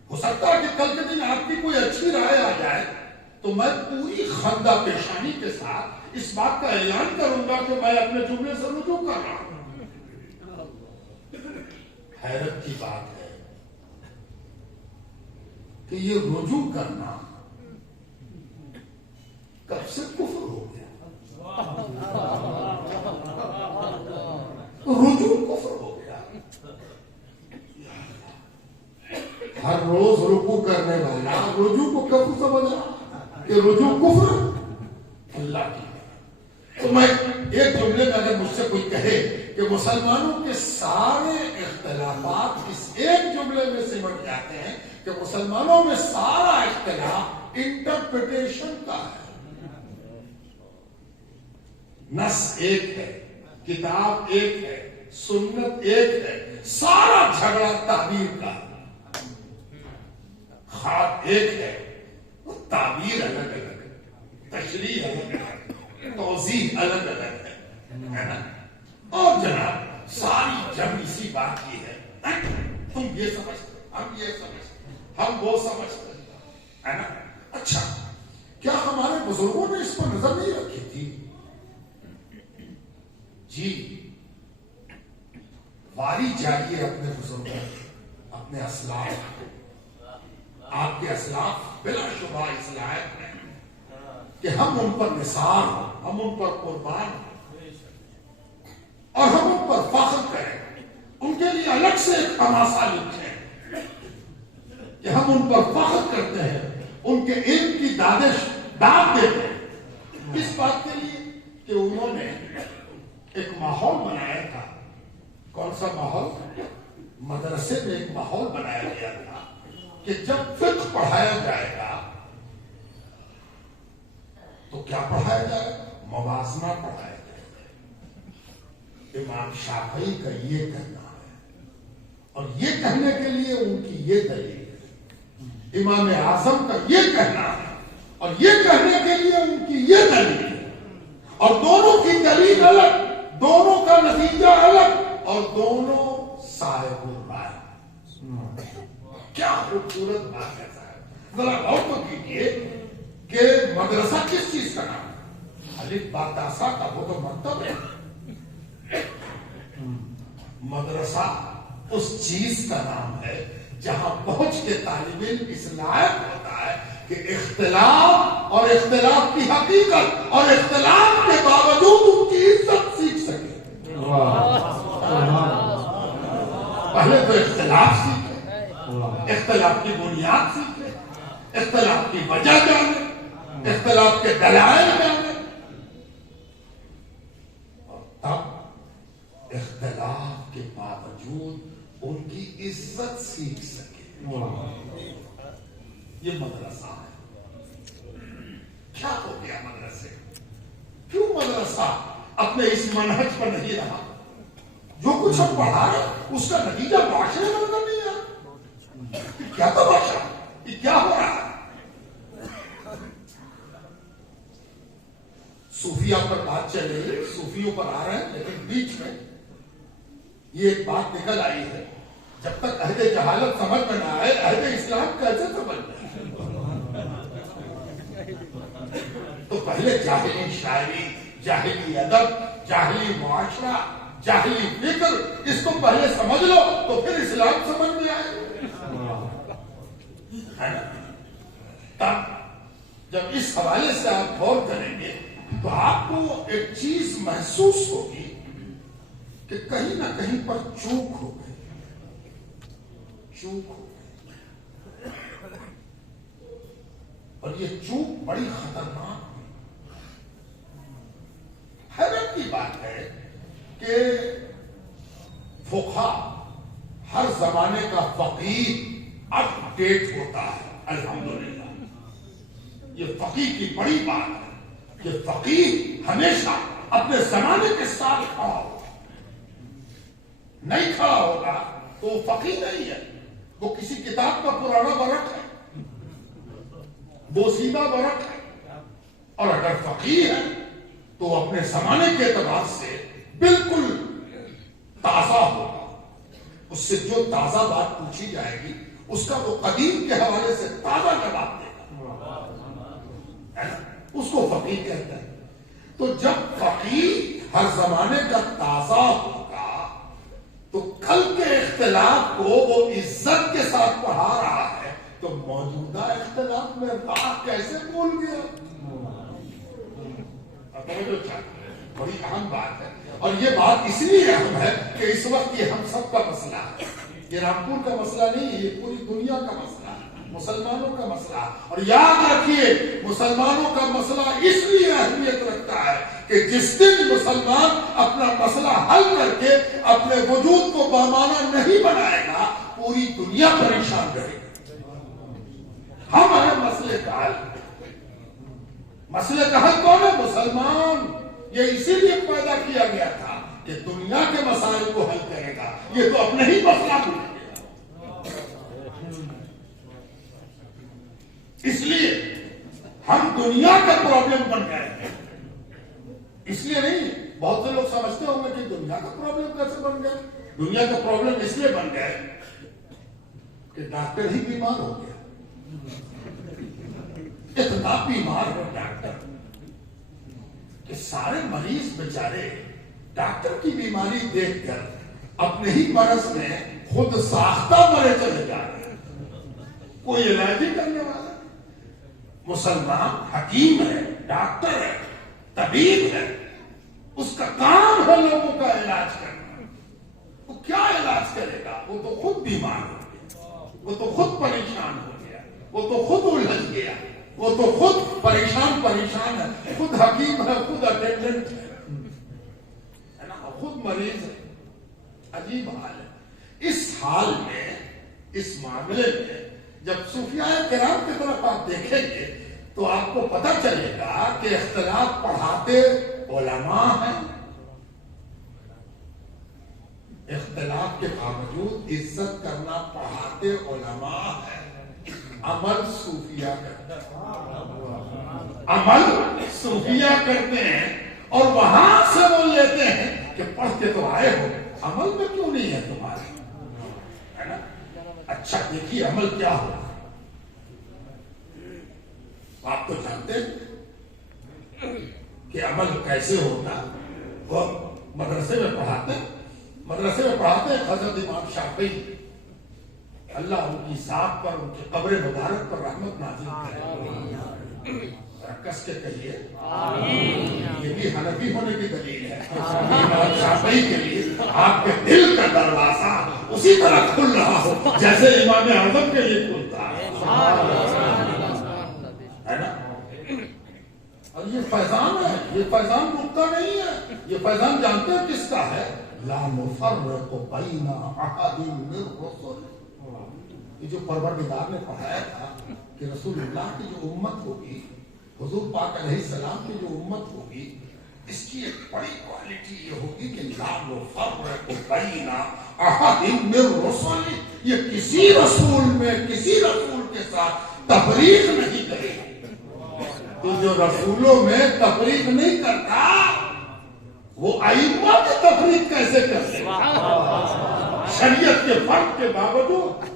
ہو سکتا ہے کہ کل کے دن آپ کی کوئی اچھی رائے آ جائے تو میں پوری خندہ پیشانی کے ساتھ اس بات کا اعلان کروں گا کہ میں اپنے جملے سے رجوع کر رہا ہوں۔ حیرت کی بات ہے کہ یہ رجوع کرنا کب سے کفر ہو گیا؟ رجوع کفر ہو گیا۔ ہر روز رکوع کرنے والا رجوع کو کفر سمجھ رہا کہ رجوع کفر اللہ کی۔ تو میں ایک جملے میں اگر مجھ سے کوئی کہے کہ مسلمانوں کے سارے اختلافات اس ایک جملے میں سمٹ جاتے ہیں کہ مسلمانوں میں سارا اختلاف انٹرپریٹیشن کا ہے۔ نص ایک ہے، کتاب ایک ہے، سنت ایک ہے، سارا جھگڑا تعبیر کا، خط ایک ہے، تشریح الگ ہے، توضیح الگ الگ ہے نا؟ اور جناب ساری جنگ اسی بات کی ہے، تم یہ سمجھتے، ہم یہ سمجھتے، ہم وہ سمجھتے ہے نا؟ اچھا، کیا ہمارے بزرگوں نے اس پر نظر نہیں رکھی تھی؟ جی، واری جائیے اپنے بزرگوں، اپنے اسلاف، آپ کے اسلاف بلا شبہ اس لائق ہیں کہ ہم ان پر نثار ہوں، ہم ان پر قربان ہوں اور ہم ان پر فخر کریں، ان کے لیے الگ سے ایک تماشا لکھیں کہ ہم ان پر فخر کرتے ہیں، ان کے علم کی داد دیتے ہیں، اس بات کے لیے کہ انہوں نے ایک ماحول بنایا تھا۔ کون سا ماحول؟ مدرسے میں ایک ماحول بنایا گیا تھا کہ جب فقہ پڑھایا جائے گا تو کیا پڑھایا جائے گا؟ موازنہ پڑھایا جائے گا۔ امام شافعی کا یہ کہنا ہے اور یہ کہنے کے لیے ان کی یہ دلیل ہے، امام اعظم کا یہ کہنا ہے اور یہ کہنے کے لیے ان کی یہ دلیل ہے، اور دونوں کی دلیل الگ، دونوں کا نتیجہ الگ، اور دونوں صاحب الرائے۔ کیا خوبصورت بات ہے صاحب، ذرا غور تو کیجیے کہ مدرسہ کس چیز کا نام ہے؟ الف با تا سا کا وہ تو مکتب ہے۔ مدرسہ اس چیز کا نام ہے جہاں پہنچ کے طالب علم اس لائق ہوتا ہے کہ اختلاف اور اختلاف کی حقیقت اور اختلاف کے باوجود ان کی عزت سیکھ سکے۔ پہلے تو اختلاف سیکھے، اختلاف کی بنیاد سیکھے، اختلاف کی وجہ جانے، اختلاف کے دلائل جانے، اور تب اختلاف کے باوجود ان کی عزت سیکھ سکے۔ یہ مدرسہ ہے۔ کیا ہو گیا مدرسے؟ کیوں مدرسہ اپنے اس منہج پر نہیں رہا؟ جو کچھ ہم پڑھا رہے اس کا نتیجہ معاشرے میں نظر نہیں آیا۔ کیا تماشا، یہ کیا ہو رہا ہے؟ صوفیہ پر بات چل رہی ہے، صوفیوں پر آ رہے ہیں، لیکن بیچ میں یہ ایک بات نکل آئی ہے، جب تک عہد جہالت سمجھ میں نہ آئے عہد اسلام کیسے سمجھ میں؟ تو پہلے جاہلی شاعری، جاہلی ادب، جاہلی معاشرہ، جاہلی فکر، اس کو پہلے سمجھ لو تو پھر اسلام سمجھ میں آئے۔ تب جب اس حوالے سے آپ غور کریں گے تو آپ کو ایک چیز محسوس ہوگی کہ کہیں نہ کہیں پر چوک ہو گئی، چوک ہو گئی، اور یہ چوک بڑی خطرناک ہے۔ حیرت کی بات ہے کہ فقہا، ہر زمانے کا فقیہ اپ ڈیٹ ہوتا ہے، الحمدللہ۔ یہ فقیہ کی بڑی بات ہے کہ فقیہ ہمیشہ اپنے زمانے کے ساتھ کھڑا ہوگا، نہیں کھڑا ہوگا تو وہ فقیہ نہیں ہے، وہ کسی کتاب کا پرانا ورق ہے، بوسیدہ ورق ہے۔ اور اگر فقیہ ہے تو اپنے زمانے کے اعتبار سے بالکل تازہ ہوگا، اس سے جو تازہ بات پوچھی جائے گی اس کا وہ قدیم کے حوالے سے تازہ جواب دے گا، اس کو فقیہ کہتا ہے۔ تو جب فقیہ ہر زمانے کا تازہ ہوگا تو کل کے اختلاف کو وہ عزت کے ساتھ پڑھا رہا ہے، تو موجودہ اختلاف میں بات کیسے بھول گیا؟ بڑی اہم بات ہے، اور یہ بات اس لیے اہم ہے کہ اس وقت یہ ہم سب کا مسئلہ ہے، یہ رامپور کا مسئلہ نہیں ہے، یہ پوری دنیا کا مسئلہ ہے، مسلمانوں کا مسئلہ۔ اور یاد رکھیے، مسلمانوں کا مسئلہ اس لیے اہمیت رکھتا ہے کہ جس دن مسلمان اپنا مسئلہ حل کر کے اپنے وجود کو بامانہ نہیں بنائے گا، پوری دنیا پریشان رہے گی۔ ہم ہیں مسئلے کا حل، مسئلے کا حل کون ہے؟ مسلمان۔ یہ اسی لیے پیدا کیا گیا تھا کہ دنیا کے مسائل کو حل کرے گا، یہ تو اپنے ہی مسئلہ کو حل کرے گا۔ اس لیے ہم دنیا کا پرابلم بن گئے ہیں. اس لیے نہیں، بہت سے لوگ سمجھتے ہوں گے کہ دنیا کا پرابلم کیسے بن گیا. دنیا کا پرابلم اس لیے بن گئے کہ ڈاکٹر ہی بیمار ہو گیا. اتنا بیمار ہو ڈاکٹر کہ سارے مریض بیچارے ڈاکٹر کی بیماری دیکھ کر اپنے ہی مرض میں خود ساختہ مرے چلے جا رہے ہیں. کوئی علاج ہی کرنے والا. مسلمان حکیم ہے، ڈاکٹر ہے، طبیب ہے، اس کا کام ہے لوگوں کا علاج کرنا. وہ کیا علاج کرے گا؟ وہ تو خود بیمار ہو گیا، وہ تو خود پریشان ہو گیا، وہ تو خود الجھ گیا، وہ تو خود پریشان ہے. خود حکیم ہے، خود اٹینڈنٹ ہے نا، خود مریض ہے. عجیب حال ہے. اس حال میں، اس معاملے میں جب صوفیاء کرام کی طرف آپ دیکھیں گے تو آپ کو پتہ چلے گا کہ اختلاف پڑھاتے علماء ہیں. اختلاف کے باوجود عزت کرنا پڑھاتے علماء ہیں. عمل صوفیاء کرتے ہیں، عمل صوفیاء کرتے ہیں، اور وہاں سے وہ لیتے ہیں کہ پڑھ کے تو آئے ہو، عمل میں کیوں نہیں ہے تمہارے؟ ہے نا؟ اچھا دیکھیے عمل کیا ہوگا. آپ تو جانتے ہیں کہ عمل کیسے ہوتا. وہ مدرسے میں پڑھاتے ہیں حضرت امام شافعی، اللہ ان کی ذات پر، ان کی قبر مبارک پر رحمت نازل کرے. کس کے کہیے یہ بھی حنفی ہونے کی دلیل ہے. امام شافعی کے لیے آپ کے دل کا دروازہ اسی طرح کھل رہا ہو جیسے امام اعظم کے لیے کھلتا ہے نا. اور یہ فیضان ہے، یہ فیضان رکتا نہیں ہے. یہ فیضان جانتے ہیں کس کا ہے؟ لا نفرق بین احد من الرسل. یہ جو پروردگار نے پڑھایا تھا کہ رسول اللہ کی جو امت ہوگی، حضور پاک علیہ السلام کی جو امت ہوگی، اس کی ایک بڑی کوالٹی یہ ہوگی کہ لا نفرق بین احد من الرسل. یہ کسی رسول کے ساتھ تفریق نہیں کرے. تو جو رسولوں میں تفریق نہیں کرتا وہ ائمہ کی تفریق کیسے کرتے؟ شریعت کے فرق کے باوجود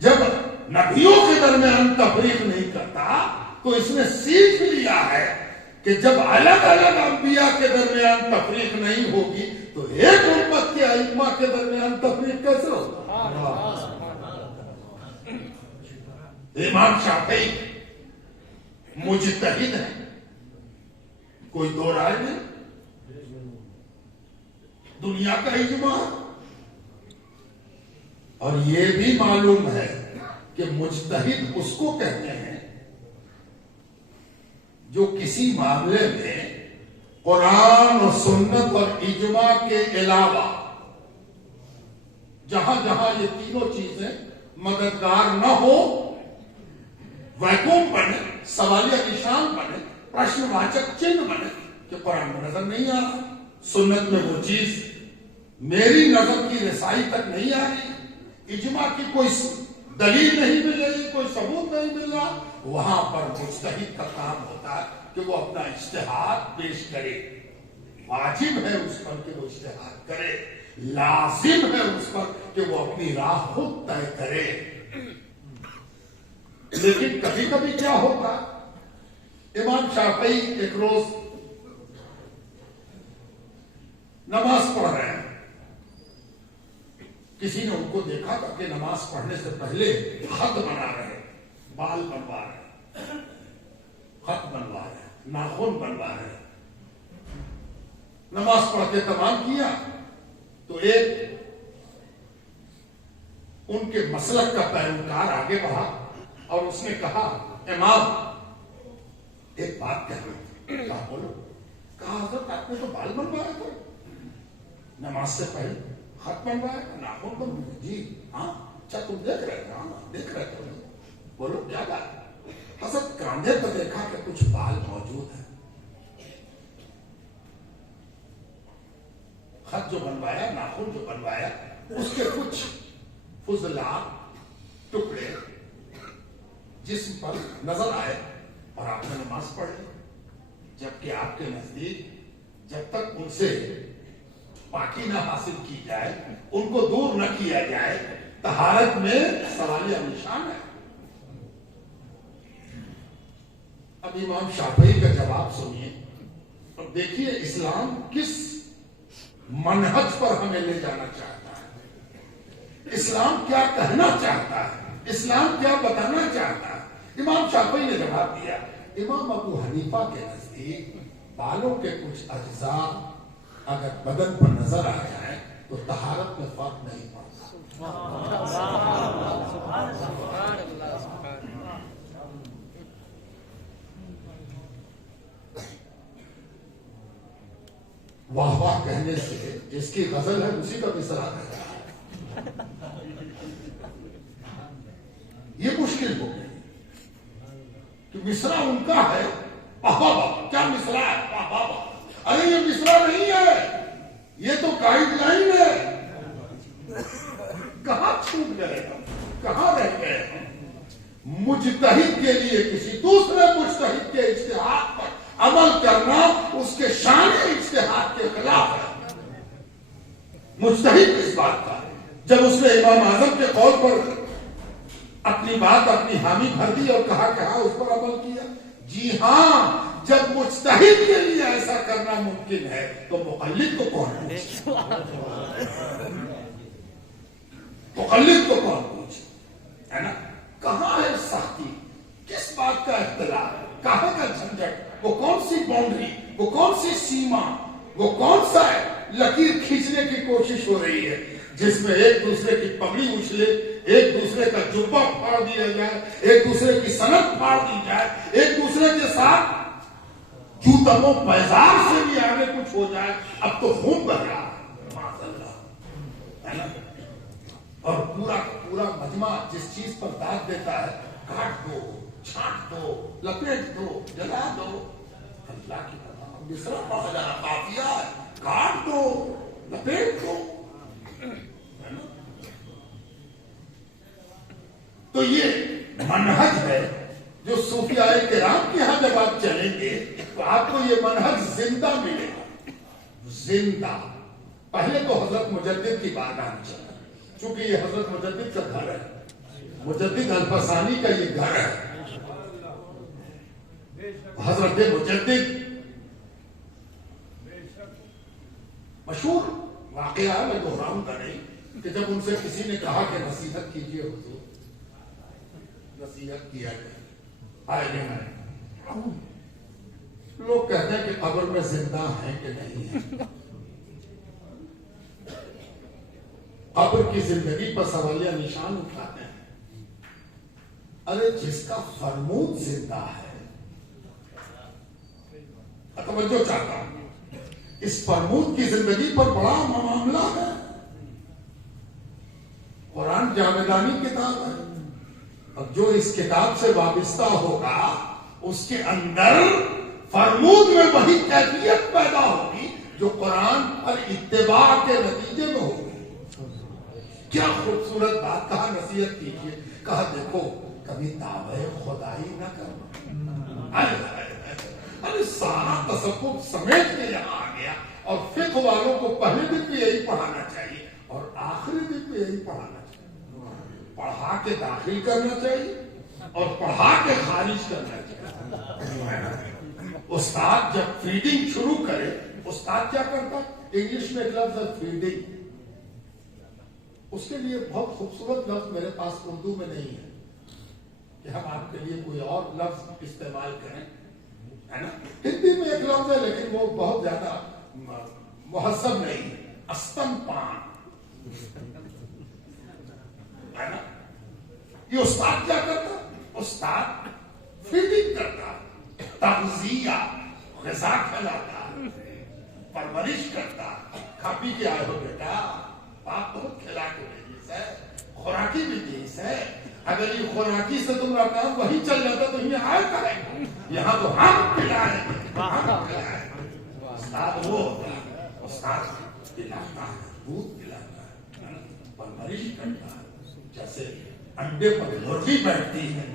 جب نبیوں کے درمیان تفریق نہیں کرتا تو اس نے سیکھ لیا ہے کہ جب الگ الگ انبیاء کے درمیان تفریق نہیں ہوگی تو ایک امت کے ائمہ کے درمیان تفریق کیسے ہوگا. امام شافعی مجتہد ہے، کوئی دو رائے نہیں. دنیا کا اجماع. اور یہ بھی معلوم ہے کہ مجتہد اس کو کہتے ہیں جو کسی معاملے میں قرآن اور سنت اور اجماع کے علاوہ جہاں جہاں یہ تینوں چیزیں مددگار نہ ہو، ویکوم بنے، سوالیہ نشان بنے، پرشن واچک چنہ بنے کہ قرآن میں نظر نہیں آ رہا، سنت میں وہ چیز میری نظر کی رسائی تک نہیں آ رہی، اجماع کی کوئی دلیل نہیں مل رہی، کوئی ثبوت نہیں مل رہا، وہاں پر مجتہد کا کام ہوتا ہے کہ وہ اپنا اجتہاد پیش کرے. واجب ہے اس پر کہ وہ اجتہاد کرے، لازم ہے اس پر کہ وہ اپنی راہ خود طے کرے. لیکن کبھی کبھی کیا ہوتا، امام شافعی ایک روز نماز پڑھ رہے ہیں. کسی نے ان کو دیکھا تھا کہ نماز پڑھنے سے پہلے خط بنا رہے، بال بنوا رہے، خط بنوا رہے، ناخن بنوا رہے. نماز پڑھ کے تمام کیا تو ایک ان کے مسلک کا پیروکار آگے بڑھا اور اس نے کہا امام ایک بات کہنا. کہا بولو. کہا حضرت آپ نے تو بال بنوایا تھا نماز سے پہلے، خط بنوایا تھا، ناخن بنوایا. جی ہاں. اچھا تم دیکھ رہے تھے؟ ہاں دیکھ رہے تھے. بولو کیا بات؟ حضرت کاندھے پر دیکھا کہ کچھ بال موجود ہیں. خط جو بنوایا، ناخن جو بنوایا، اس کے کچھ فضلات ٹکڑے جسم پر نظر آئے. اور آپ نے نماز پڑھ لی، جبکہ آپ کے نزدیک جب تک ان سے پاکی نہ حاصل کی جائے، ان کو دور نہ کیا جائے، طہارت میں سوالیہ نشان ہے۔ اب امام شافعی کا جواب سنیے اور دیکھیے اسلام کس منہج پر ہمیں لے جانا چاہتا ہے، اسلام کیا کہنا چاہتا ہے، اسلام کیا بتانا چاہتا ہے۔ امام شافعی نے جواب دیا، امام ابو حنیفہ کے نزدیک بالوں کے کچھ اجزاء اگر بدن پر نظر آ جائے تو طہارت میں فرق نہیں پڑتا۔ واہ واہ کہنے سے جس کی غزل ہے اسی کا مصرع ہے، یہ مشکل ہو گئی کہ مصرع ان کا ہے، بابا کیا مصرع ہے، بابا ارے یہ مصرع نہیں ہے، یہ تو گائیڈ لائن ہے۔ کہاں چھوٹ گئے ہم، کہاں رہ گئے ہم؟ مجتہد کے لیے کسی دوسرے مجتہد کے اجتہاد پر عمل کرنا اس کے شان اجتہاد کے خلاف ہے۔ مجتہد اس بات کا جب اس نے امام اعظم کے قول پر اپنی بات اپنی حامی بھر دی اور کہا کہ ہاں اس پر عمل کیا، جی ہاں جب مجتہد کے لیے ایسا کرنا ممکن ہے تو مقلد کو کون پوچھے، مقلد کو کون پوچھے، ہے نا؟ کہاں ہے سختی، کس بات کا اختلاف، کہاں کا جھنجٹ، وہ کون سی باؤنڈری، وہ کون سی سیما، وہ کون سا لکیر کھینچنے کی کوشش ہو رہی ہے جس میں ایک دوسرے کی پگڑی اچھلے، ایک دوسرے کا جبہ پھاڑ دیا جائے، ایک دوسرے کی سنت پھاڑ دی جائے، ایک دوسرے کے ساتھ جوتم و پیزار سے بھی آگے کچھ ہو جائے۔ اب تو خون بہ رہا ہے معاذ اللہ، ہے نا؟ اور پورا پورا مجمع جس چیز پر داد دیتا ہے، کاٹ دو، چھانٹ دو، لپیٹ دو، جلا دو، اللہ کی طرح مصرع پڑھا جانا کافیہ ہے، کاٹ دو، لپیٹ دو، ہے نا؟ تو یہ منہج ہے جو صوفیاء کرام کے ہاں جب آپ چلیں گے تو آپ کو یہ منہج زندہ ملے گا، زندہ۔ پہلے تو حضرت مجدد کی بارگاہ میں چلا، چونکہ یہ حضرت مجدد کا گھر ہے، مجدد الفسانی کا یہ گھر ہے۔ حضرت مجدد مشہور واقعہ میں دہراؤں گا نہیں کہ جب ان سے کسی نے کہا کہ نصیحت کیجیے حضور، نصیحت کیا گیا، آئے نہیں، لوگ کہتے ہیں کہ قبر میں زندہ ہیں کہ نہیں ہیں، قبر کی زندگی پر سوالیہ نشان اٹھاتے ہیں۔ ارے جس کا فرمود زندہ ہے، توجہ چاہتا ہوں، اس فرمود کی زندگی پر بڑا معاملہ ہے۔ قرآن جاویدانی کتاب ہے، اب جو اس کتاب سے وابستہ ہوگا اس کے اندر فرمود میں وہی کیفیت پیدا ہوگی جو قرآن پر اتباع کے نتیجے میں ہوگی۔ کیا خوبصورت بات، کہا نصیحت کیجیے، کہا دیکھو کبھی دعوی خدائی نہ کرنا۔ ارے سارا تصوف سمیٹ کے یہاں آ گیا، اور فقہ والوں کو پہلے دن بھی یہی پڑھانا چاہیے اور آخری دن بھی یہی پڑھانا چاہیے، پڑھا کے داخل کرنا چاہیے اور پڑھا کے خارج کرنا چاہیے۔ استاد جب فیڈنگ شروع کرے، استاد کیا کرتا؟ انگلش میں ایک لفظ ہے فیڈنگ، اس کے لیے بہت خوبصورت لفظ میرے پاس اردو میں نہیں ہے کہ ہم آپ کے لیے کوئی اور لفظ استعمال کریں، ہے نا؟ ہندی میں ایک لفظ ہے لیکن وہ بہت زیادہ مہذب نہیں ہے، استن پان، ہے نا؟ یہ استاد کیا کرتا؟ استاد فیڈنگ کرتا، تغذیہ، غذا کھلاتا، پرورش کرتا، کھا پی کے آئے ہو بیٹا، باپ بہت کھلا کے بھیجیس ہے، خوراکی بھی دیس ہے، اگر یہ خوراکی سے تمہارا کام وہی چل جاتا تو یہ آئے کرے گا، یہاں تو ہم پلائیں، ہم پلائیں۔ استاد وہ ہوتا ہے، استاد پلاتا ہے، دودھ پلاتا ہے، پرورش کرتا ہے، جیسے انڈے پر مرغی بیٹھتی ہے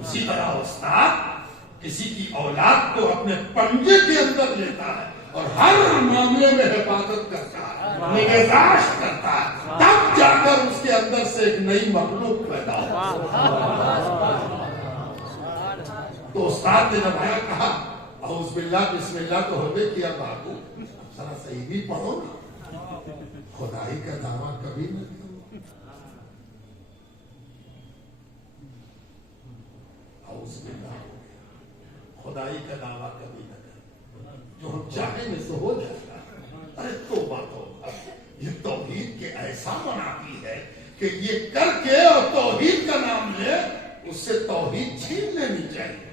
اسی طرح استاد کسی کی اولاد کو اپنے پنجے کے اندر لیتا ہے اور ہر معاملے میں حفاظت کرتا ہے، نگہداشت کرتا ہے، تب جا کر اس کے اندر سے ایک نئی مخلوق پیدا ہوتی ہے۔ تو استاد نے جب آیا کہا اعوذ باللہ بسم اللہ تو ہوتے کیا بابو، ذرا صحیح بھی پڑھو نا، خدائی کا دعویٰ کبھی نہ کرو۔ اعوذ باللہ، خدائی کا دعویٰ کبھی نہ کرو، جو ہم چاہیں میں سے ہو جاتا ہے۔ ارے توبہ توبہ، یہ توحید کے ایسا منافی ہے کہ یہ کر کے اور توحید کا نام لے، اس سے توحید چھین لینی چاہیے۔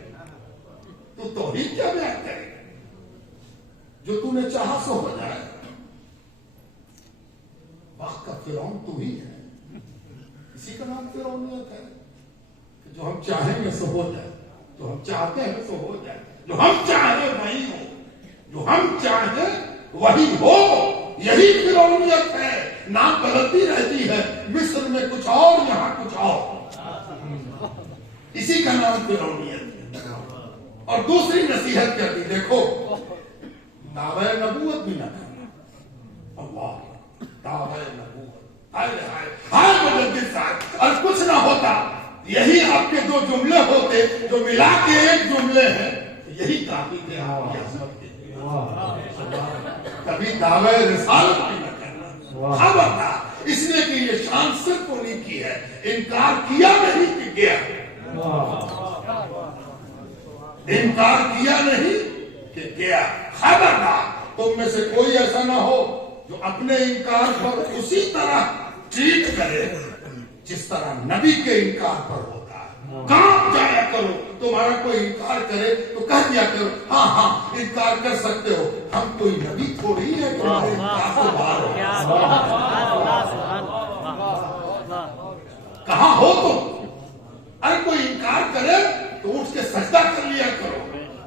تو توحید کیا بیان کرے گا؟ جو تو نے چاہا سو ہو جائے۔ وقت کا فرعون تو ہی ہے، اسی کا نام فرعونیت ہے کہ جو ہم چاہیں گے سو ہو جائے، جو ہم چاہتے ہیں سو ہو جائے، جو ہم چاہیں وہی ہو، جو ہم چاہیں وہی ہو، یہی فرعونیت ہے۔ نام بدلتی رہتی ہے، مصر میں کچھ اور، یہاں کچھ اور، اسی کا نام فرعونیت ہے۔ اور دوسری نصیحت کیا تھی؟ دیکھو دعوی نبوت بھی نہ کرنا، اللہ دعوی نبوت، ہائے مجدد صاحب، اور کچھ نہ ہوتا، یہی آپ کے دو جملے ہوتے جو ملا کے ایک جملے ہیں، یہی کافی تھے آپ کی عظمت کے لیے۔ کبھی دعوی رسالت بھی نہ کرنا، خبردار، اس لیے کہ یہ شان صرف انہیں کی ہے، انکار کیا نہیں کہ گیا، انکار کیا نہیں کہ گیا۔ خبردار تم میں سے کوئی ایسا نہ ہو جو اپنے انکار پر اسی طرح ٹریٹ کرے جس طرح نبی کے انکار پر ہوتا ہے۔ کام جایا کرو، تمہارا کوئی انکار کرے تو کہہ دیا کرو ہاں ہاں انکار کر سکتے ہو، ہم کوئی نبی تھوڑی ہے کہ ہمارے انکار سے باہر ہو۔ کہاں ہو تم؟ اگر کوئی انکار کرے تو اٹھ کے سجدہ کر لیا کرو،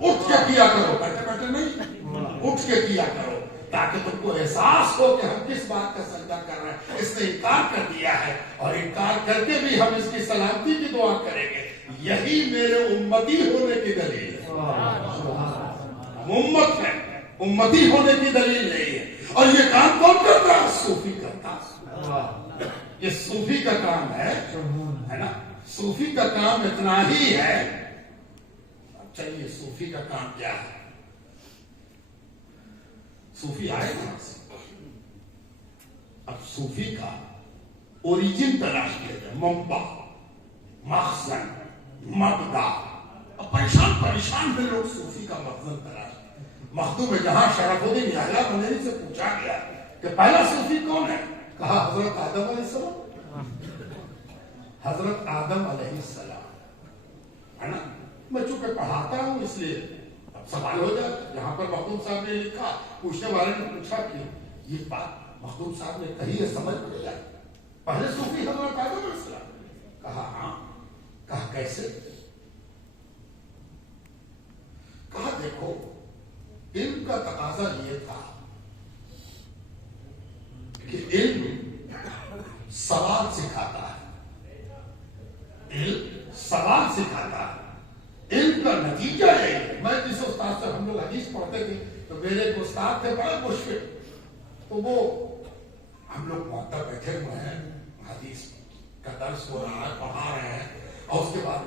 اٹھ کے کیا کرو، بیٹھے بیٹھے نہیں، اٹھ کے کیا کرو، تاکہ تم کو احساس ہو کہ ہم کس بات کا سجدہ کر رہے ہیں۔ اس نے انکار کر دیا ہے اور انکار کر کے بھی ہم اس کی سلامتی کی دعا کریں گے، یہی میرے امتی ہونے کی دلیل ہے۔ ہم امت ہے، امتی ہونے کی دلیل نہیں ہے۔ اور یہ کام کون کرتا ہے؟ صوفی کرتا ہے۔ یہ صوفی کا کام ہے نا، صوفی کا کام اتنا ہی ہے۔ چلیے صوفی کا کام کیا ہے؟ صوفی آئے کہاں سے؟ اب صوفی کا اوریجن تلاش کیا جائے، منبع، مخزن، مبدا۔ اب پریشان ہے لوگ صوفی کا مخزن تلاش۔ مخدوم جہاں شرف الدین یحییٰ بنیری سے پوچھا گیا کہ پہلا صوفی کون ہے؟ کہا حضرت آدم علیہ السلام، حضرت آدم علیہ السلام، ہے نا۔ میں چونکہ پڑھاتا ہوں اس لیے اب سوال ہو جاتا، یہاں پر مخدوم صاحب نے لکھا، پوچھنے والے نے پوچھا کہ یہ بات مخدوم صاحب نے کہی ہے، سمجھ میں نہیں آئی، پہلے صوفی حضرت آدم علیہ السلام؟ کہا ہاں۔ کہا کیسے؟ کہا دیکھو علم کا تقاضا یہ تھا کہ علم سوال سکھاتا ہے، علم سوال سکھاتا ہے، علم کا نتیجہ ہے۔ میں جس استاد سے ہم لوگ حدیث پڑھتے تھے تو میرے ایک استاد تھے بڑے مشفق، تو وہ ہم لوگ وہاں بیٹھے ہوئے ہیں، حدیث کا درس ہو رہا ہے، پڑھا رہے ہیں، اور اس کے بعد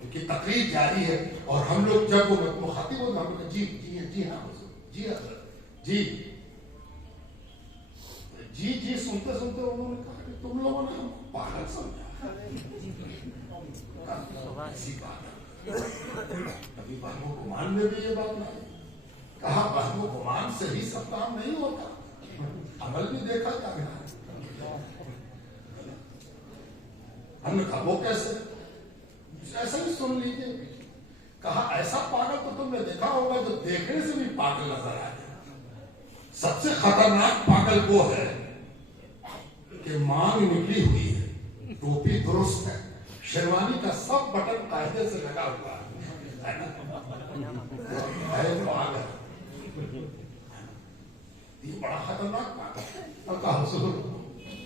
ان کی تقریر جاری ہے، اور ہم لوگ جب وہ مخاطب ہوتے ہم لوگ جی جی جی ہاں جی حضرت جی جی جی سنتے سنتے انہوں نے کہا کہ تم لوگوں نے ہم کو پاگل سمجھا، ایسی بات کبھی وہم و گمان میں بھی یہ بات نہیں۔ کہا وہم و گمان سے ہی سب کام نہیں ہوتا، عمل بھی دیکھا جاتا ہے۔ ہم نے کہا وہ کیسے؟ ایسا ہی سن لیجیے۔ کہا ایسا پاگل تو تم نے دیکھا ہوگا جو دیکھنے سے بھی پاگل نظر آ جائے۔ سب سے خطرناک پاگل وہ ہے کہ مانگ نکلی ہوئی ہے، ٹوپی درست ہے، شیروانی کا سب بٹن قاعدے سے لگا ہوا ہے نا، پاگل، یہ بڑا خطرناک پاگل۔ اور کہا حضور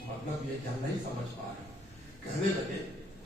مطلب یہ کہ ہم نہیں سمجھ پا رہے۔ کہنے لگے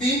3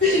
3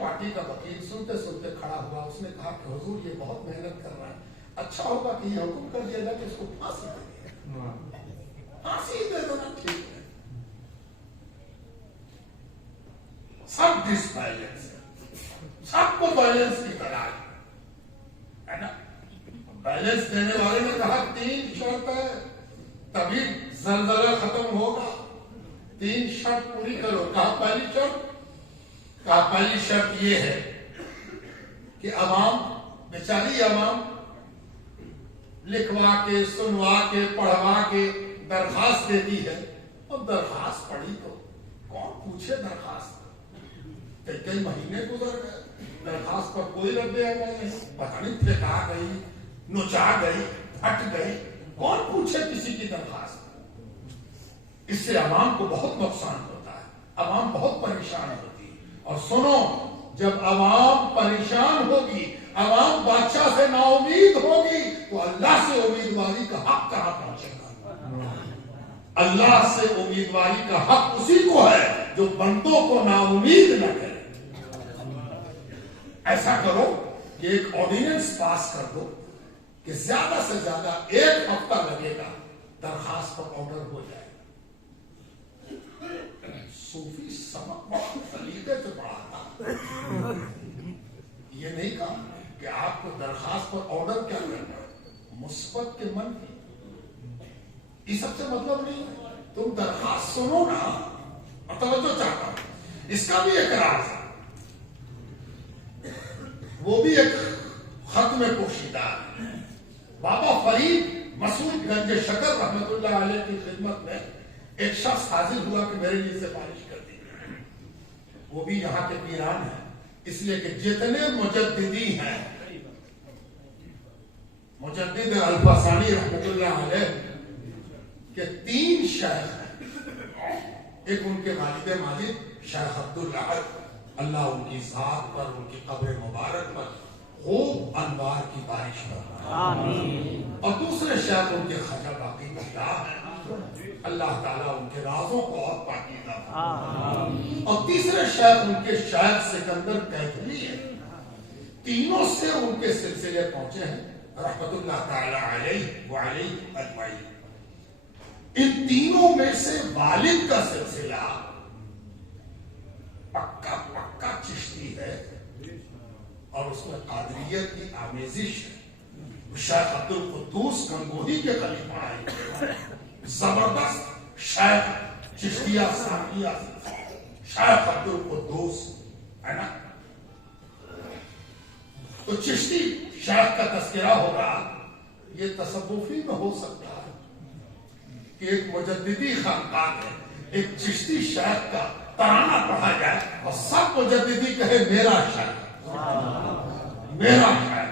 پارٹی کا وکیل سنتے سنتے کھڑا ہوا. اس نے کہا کہ حضور یہ بہت محنت کر رہا ہے, اچھا ہوگا کہ یہ حکم کر دیا جائے کہ اس کو پھانسی دے دیا, پھانسی دے دو نا, ٹھیک ہے. سب ڈس بیلنس ہے, سب کو بیلنس کی تلاش ہے نا. بیلنس دینے والے نے کہا 3 شرط ہے تبھی زلزلہ ختم ہوگا, 3 شرط پوری کرو. کہا پہلی شرط, کہا پہلی شرط یہ ہے کہ عوام, بیچاری عوام لکھوا کے, سنوا کے, پڑھوا کے درخواست دیتی ہے, اور درخواست پڑھی تو کون پوچھے درخواست, کئی مہینے گزر گئے, درخواست پر کوئی رد عمل نہیں, پتہ نہیں پھینکا گئی, نچا گئی, پھٹ گئی, کون پوچھے کسی کی درخواست. اس سے عوام کو بہت نقصان ہوتا ہے, عوام بہت پریشان ہوتی ہے. اور سنو, جب عوام پریشان ہوگی, عوام بادشاہ سے نا امید ہوگی, تو اللہ سے امیدواری کا حق کہاں پہنچے گا؟ اللہ سے امیدواری کا حق اسی کو ہے جو بندوں کو نا امید نہ کرے. ایسا کرو کہ ایک آرڈیننس پاس کر دو کہ زیادہ سے زیادہ 1 ہفتہ لگے گا, درخواست پر آرڈر ہو جائے. صوفی سبق بہت سلیقے سے پڑھاتا, یہ نہیں کہا کہ آپ کو درخواست پر آرڈر کیا کرنا ہے, مثبت کے منفی, یہ سب سے مطلب نہیں ہے. تم درخواست سنو نا, توجہ چاہتا ہوں, اس کا بھی ایک راز ہے, وہ بھی ایک ختم پوشیدہ ہے. بابا فرید مسعود گنج شکر رحمت اللہ علیہ کی خدمت میں ایک شخص حاضر ہوا کہ میرے لیے سفارش کر دی. وہ بھی یہاں کے پیران ہیں, اس لیے کہ جتنے مجددی ہیں, مجدد الفسانی رحمت اللہ علیہ کے 3 شیخ ہیں. ایک ان کے والد ماجد شیخ عبداللہ, اللہ ان کی ذات پر, ان کی قبر مبارک پر خوب انوار کی بارش فرمائے. اور دوسرے شیخ ان کے خواجہ باقی اللہ ہیں, اللہ تعالیٰ ان کے رازوں کو اور پاکیزہ فرمائے. اور تیسرے شیخ ان کے شیخ سکندر کیتھلی ہیں. تینوں سے ان کے سلسلے پہنچے ہیں رحمت اللہ تعالیٰ علیہ وعلیہ اجمعین. ان تینوں میں سے والد کا سلسلہ پکا پکا چشتی ہے, اور اس میں قادریت کی آمیزش ہے. شیخ عبد القدوس گنگوہی کے خلیفہ ہیں, زبردست شیخ چشتیہ ثانیہ شیخ عبد القدوس ہے نا. تو چشتی شیخ کا تذکرہ ہوگا, یہ تصوفی میں ہو سکتا ہے کہ ایک مجددی خانقاہ ہے, ایک چشتی شیخ کا ترانہ پڑھا جائے اور سب مجددی کہے میرا شیخ, میرا شیخ,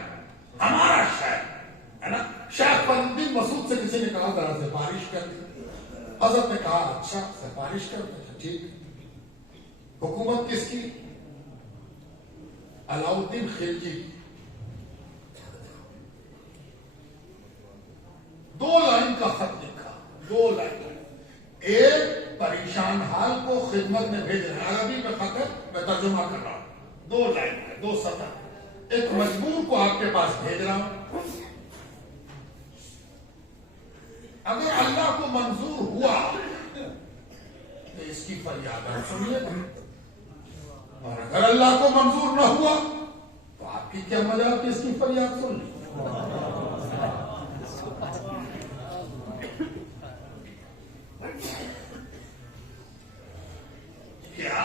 ہمارا شیخ ہے نا. شیخ فرید مسعود سے کسی نے کہا ذرا سفارش کر دی. حضرت نے کہا اچھا سفارش کر دیں, ٹھیک. حکومت کس کی؟ علاؤالدین خلجی. 2 لائن کا خط لکھا, 2 لائن. ایک پریشان حال کو خدمت میں بھیج رہے ہیں, عربی میں خط ہے, میں ترجمہ کر رہا ہوں, 2 لائن ہے, 2 سطر. ایک مجبور کو آپ کے پاس بھیج رہا ہوں, اگر اللہ کو منظور ہوا تو اس کی فریاد آپ سنیے گا, اور اگر اللہ کو منظور نہ ہوا تو آپ کی کیا مجال کہ اس کی فریاد سن لی. کیا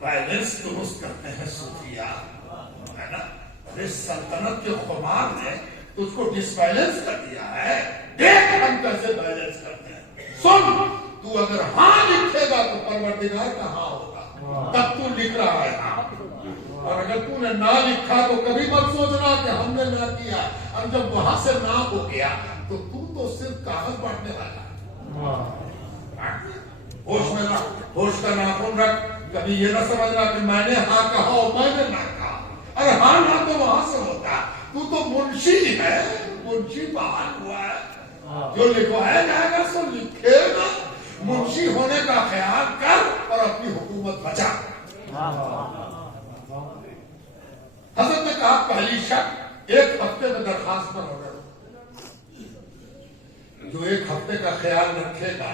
بیلنس درست کرتے ہیں صوفیہ ہے نا. اس سلطنت کے خمار نے تجھ کو ڈس بیلنس کر دیا ہے, دیکھ ہم کیسے بیلنس کرتے ہیں. سن, تو اگر ہاں لکھے گا تو پروردگار کا ہاں ہوگا, تب تو لکھ رہا ہے ہاں. اور اگر تو نے نہ لکھا تو کبھی مت سوچنا کہ ہم نے نہ کیا, اور جب وہاں سے نہ ہو گیا تو صرف کاغذ بانٹنے والا ہے. ہوش میں رکھ, ہوش کا ناخن رکھ. کبھی یہ نہ سمجھنا کہ میں نے ہاں کہا اور میں نے نہ کہا. ارے ہاں نہ تو وہاں سے ہوتا, تو منشی ہے, منشی بحال ہوا ہے, جو لکھوایا جائے گا سو لکھے گا. منشی ہونے کا خیال کر اور اپنی حکومت بچا. کہا پہلی شرط 1 ہفتے میں درخواست پر آرڈر. جو 1 ہفتے کا خیال رکھے گا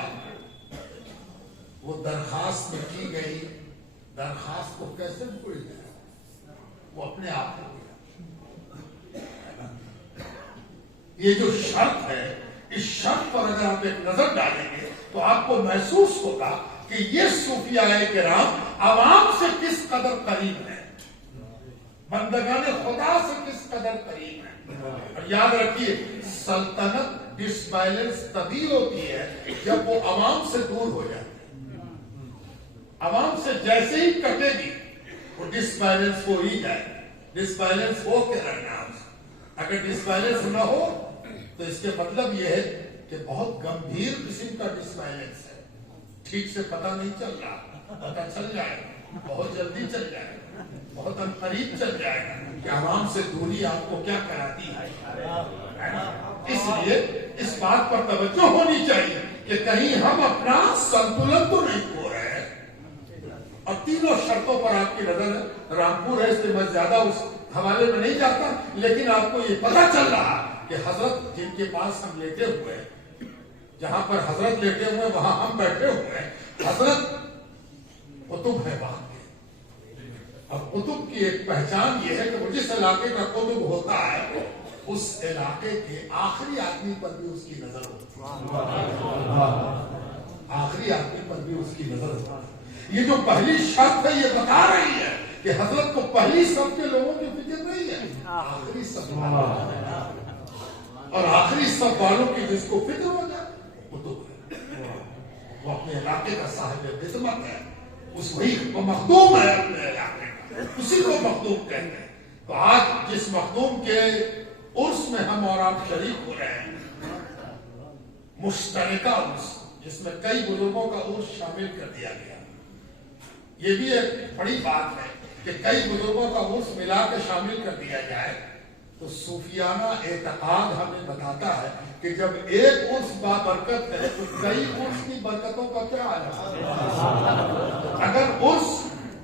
وہ درخواست میں کی گئی درخواست کو کیسے بھول جائے؟ وہ اپنے آپ کو یہ جو شرط ہے، اس شرط پر اگر آپ ایک نظر ڈالیں گے تو آپ کو محسوس ہوگا کہ یہ صوفیاء کرام عوام سے کس قدر قریب ہیں، بندگان خدا سے کس قدر قریب ہیں. اور یاد رکھیے سلطنت ڈس بیلنس تبھی ہوتی ہے جب وہ عوام سے دور ہو جائے. عوام سے جیسے ہی کٹے گی وہ ڈس بیلنس ہو ہی جائے. ڈس بیلنس ہو کے رہنا. اگر ڈس بیلنس نہ ہو تو اس کے مطلب یہ ہے کہ بہت گمبھیر قسم کا ڈس بیلنس ہے. ٹھیک سے پتہ نہیں چل رہا، پتہ چل جائے بہت جلدی چل جائے، بہت قریب چل جائے گا کہ عوام سے دوری آپ کو کیا کراتی ہے. اس لیے اس بات پر توجہ ہونی چاہیے کہ کہیں ہم اپنا سنتولن تو نہیں کھو رہے ہیں. اور تینوں شرطوں پر آپ کی نظر ہے. رامپور ہے، اس لیے میں زیادہ اس حوالے میں نہیں جاتا، لیکن آپ کو یہ پتا چل رہا کہ حضرت جن کے پاس ہم لیٹے ہوئے، جہاں پر حضرت لیٹے ہوئے وہاں ہم بیٹھے ہوئے، حضرت قطب ہے وہاں کے. اب قطب کی ایک پہچان یہ ہے کہ وہ جس علاقے کا قطب ہوتا ہے اس علاقے کے آخری آدمی پر بھی اس کی نظر ہوتی ہے. آخری آدمی پر بھی اس کی نظر ہوتی ہے. یہ جو پہلی شرط ہے یہ بتا رہی ہے کہ حضرت کو پہلی سب کے لوگوں کی فکر نہیں ہے، آخری سب اور آخری سب والوں کی جس کو فکر ہو جائے وہ تو وہ اپنے علاقے کا صاحب خدمت ہے. اس وہی وہ مخدوم ہے اپنے علاقے کا، اسی کو مخدوم کہتے ہیں. تو آج جس مخدوم کے عرس میں ہم اور آپ شریک ہو رہے ہیں، مشترکہ عرس جس میں کئی بزرگوں کا عرس شامل کر دیا گیا، یہ بھی ایک بڑی بات ہے کہ کئی بزرگوں کا عرس ملا کے شامل کر دیا جائے. تو صوفیانہ اعتقاد ہمیں بتاتا ہے کہ جب ایک عرس بابرکت ہے تو کئی عرس کی برکتوں کا کیا حال ہے. اگر عرس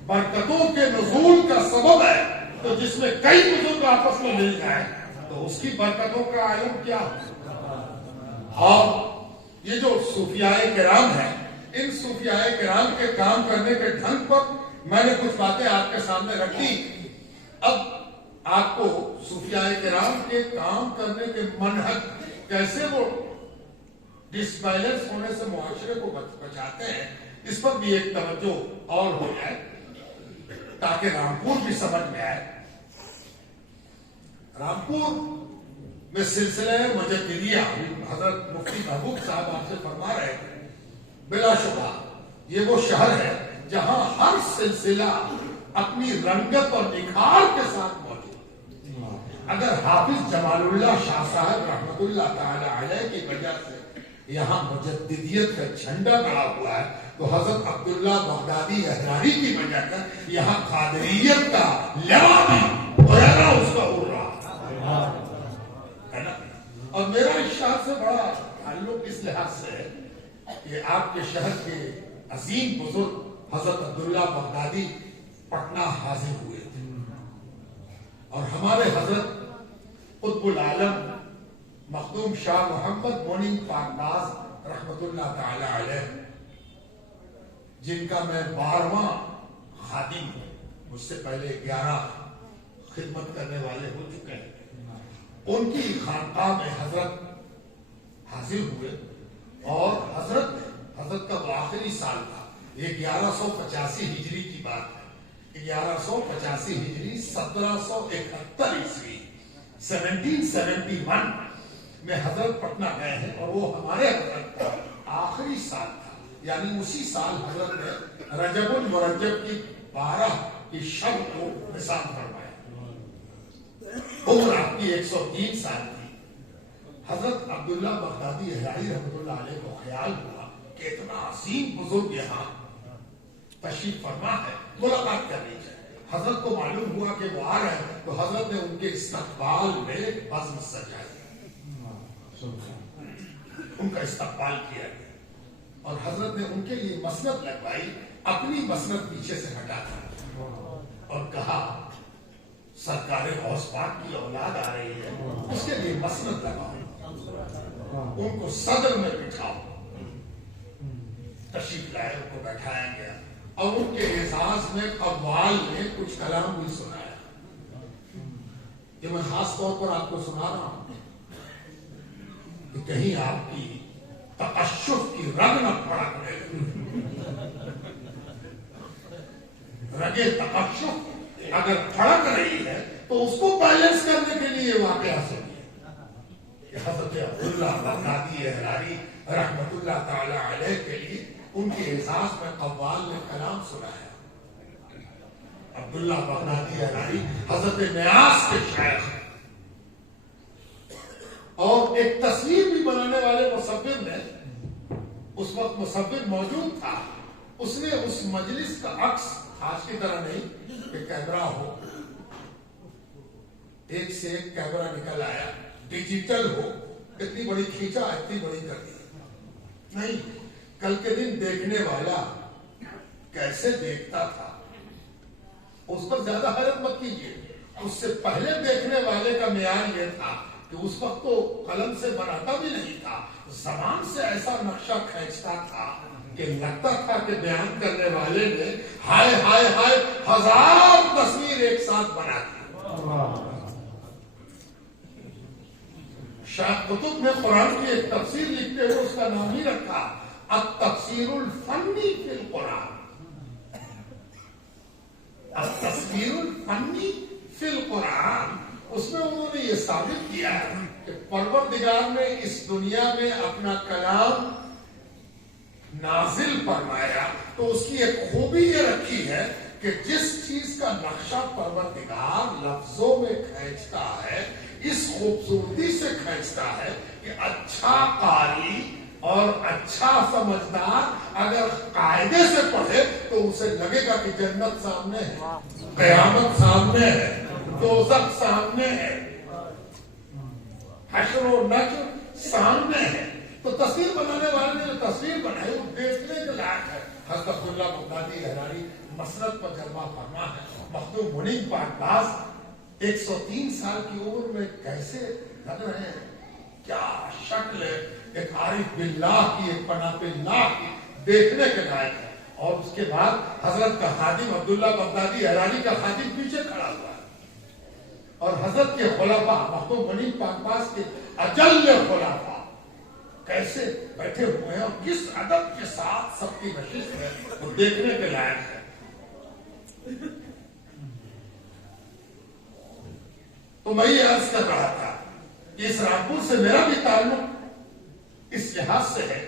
برکتوں کے نزول کا سبب ہے تو جس میں کئی بزرگ آپس میں مل جائیں تو اس کی برکتوں کا عالم کیا ہو. اور یہ جو صوفیاء کرام ہیں، ان صوفیاء کرام کے کام کرنے کے ڈھنگ پر میں نے کچھ باتیں آپ کے سامنے رکھی. اب آپ کو صوفیاء کرام کے کام کرنے کے منہج کیسے وہ ڈس بیلنس ہونے سے معاشرے کو بچاتے ہیں، اس پر بھی ایک توجہ اور ہو جائے تاکہ رامپور بھی سمجھ میں آئے. رامپور میں سلسلہ مجددیہ حضرت مفتی محبوب صاحب آپ سے فرما رہے تھے، بلا شبہ یہ وہ شہر ہے جہاں ہر سلسلہ اپنی رنگت اور نکھار کے ساتھ موجود ہے. اگر حافظ جمال اللہ شاہ صاحب رحمت اللہ تعالی علیہ کی وجہ سے یہاں مجددیت کا جھنڈا گڑا ہوا ہے تو حضرت عبداللہ بغدادی احراری کی وجہ سے یہاں قادریت کا لوا بھی اس کا اڑ رہا ہے نا. اور میرا اس شہر سے بڑا تعلق اس لحاظ سے ہے کہ آپ کے شہر کے عظیم بزرگ حضرت عبداللہ بغدادی پٹنہ حاضر ہوئے تھے اور ہمارے حضرت قطب العالم مخدوم شاہ محمد مونی پاکباز رحمت اللہ تعالی علیہ، جن کا میں 12واں خادم ہوں، مجھ سے پہلے 11 خدمت کرنے والے ہو چکے ہیں، ان کی خانقاہ میں حضرت حاضر ہوئے اور حضرت کا وہ آخری سال تھا. یہ 1185 ہجری کی بات ہے. 1185 ہجری 1771 عیسوی 1771 میں حضرت پٹنہ گئے ہیں اور وہ ہمارے حضرت کا آخری سال تھا. یعنی اسی سال حضرت نے رجب المرجب کی 12 کی شب کو نثار فرمایا. عمر آپ کی 103 سال تھی. حضرت عبداللہ بغدادی احراری رحمت اللہ علیہ کو خیال ہوا کہ اتنا عظیم بزرگ یہاں تشریف فرما ہے، ملاقات کرنی چاہیے. حضرت کو معلوم ہوا کہ وہ آ رہے ہیں تو حضرت نے ان کے استقبال میں بزم سجائی، ان کا استقبال کیا گیا اور حضرت نے ان کے لیے مسند لگوائی. اپنی مسند پیچھے سے ہٹا کر اور کہا سرکار غوث پاک کی اولاد آ رہی ہے، اس کے لیے مسند لگاؤ، ان کو صدر میں بٹھاؤ۔ تشریف لائے، ان کو بیٹھایا گیا اور ان کے اعزاز میں قوال نے کچھ کلام بھی سنایا۔ یہ میں خاص طور پر آپ کو سنا رہا ہوں کہ کہیں آپ کی تقشف کی رگ نہ پھڑکنے لگے۔ رگے تقشف اگر پھڑک رہی ہے تو اس کو بیلنس کرنے کے لیے واقعہ سنیے کہ حضرت عبداللہ بغدادی احراری رحمت اللہ تعالی علیہ کے لیے ان کے اعزاز میں قوال نے کلام سنایا۔ عبداللہ بغدادی احراری حضرت نیاز کے شیخ، اور ایک تصویر بھی بنانے والے مصور نے، اس وقت مصور موجود تھا، اس نے اس مجلس کا عکس آج کی طرح نہیں کہ کیمرہ ہو، ایک سے ایک کیمرہ نکل آیا، ڈیجیٹل ہو، اتنی بڑی کھینچا اتنی بڑی کر دی نہیں، کل کے دن دیکھنے والا کیسے دیکھتا تھا اس پر زیادہ حیرت مت کیجیے۔ اس سے پہلے دیکھنے والے کا معیار یہ تھا کہ اس وقت تو قلم سے بناتا بھی نہیں تھا، زبان سے ایسا نقشہ کھینچتا تھا کہ لگتا تھا کہ بیان کرنے والے نے ہائے ہائے ہائے 1000 تصویر ایک ساتھ بنا دی۔ شاہ قطب نے قرآن کی ایک تفسیر لکھتے ہوئے اس کا نام ہی رکھا التفسیر الفنی فی القرآن، التفسیر الفنی فی القرآن۔ اس میں انہوں نے یہ ثابت کیا ہے کہ پروردگار نے اس دنیا میں اپنا کلام نازل فرمایا تو اس کی ایک خوبی یہ رکھی ہے کہ جس چیز کا نقشہ پروردگار لفظوں میں کھینچتا ہے اس خوبصورتی سے کھینچتا ہے کہ اچھا قاری اور اچھا سمجھدار اگر قاعدے سے پڑھے تو اسے لگے گا کہ جنت سامنے ہے، قیامت سامنے ہے، دوزخ سامنے ہے، حشر و نشر سامنے ہے۔ تو تصویر بنانے والے نے جو تصویر بنائی وہ دیکھنے کے لائق ہے۔ حضرت عبداللہ بغدادی احراری مسند پر جلوہ فرما ہے۔ مخدوم منیب پاکباز 103 سال کی عمر میں کیسے لگ رہے ہیں، کیا شکل ہے، ایک عارف باللہ کی، ایک پناہ باللہ کی، دیکھنے کے لائق ہے۔ اور اس کے بعد حضرت کا خادم عبداللہ بغدادی احراری کا خادم پیچھے کھڑا ہوا ہے، اور حضرت کے خلفاء مخدوم منیب پاکباز کے اجل خلفاء کیسے بیٹھے ہوئے ہیں اور کس ادب کے ساتھ سب کی نشست ہے، وہ دیکھنے کے لائق ہے۔ تو میں یہ عرض کر رہا تھا کہ اس رامپور سے میرا بھی تعلق اس لحاظ سے ہے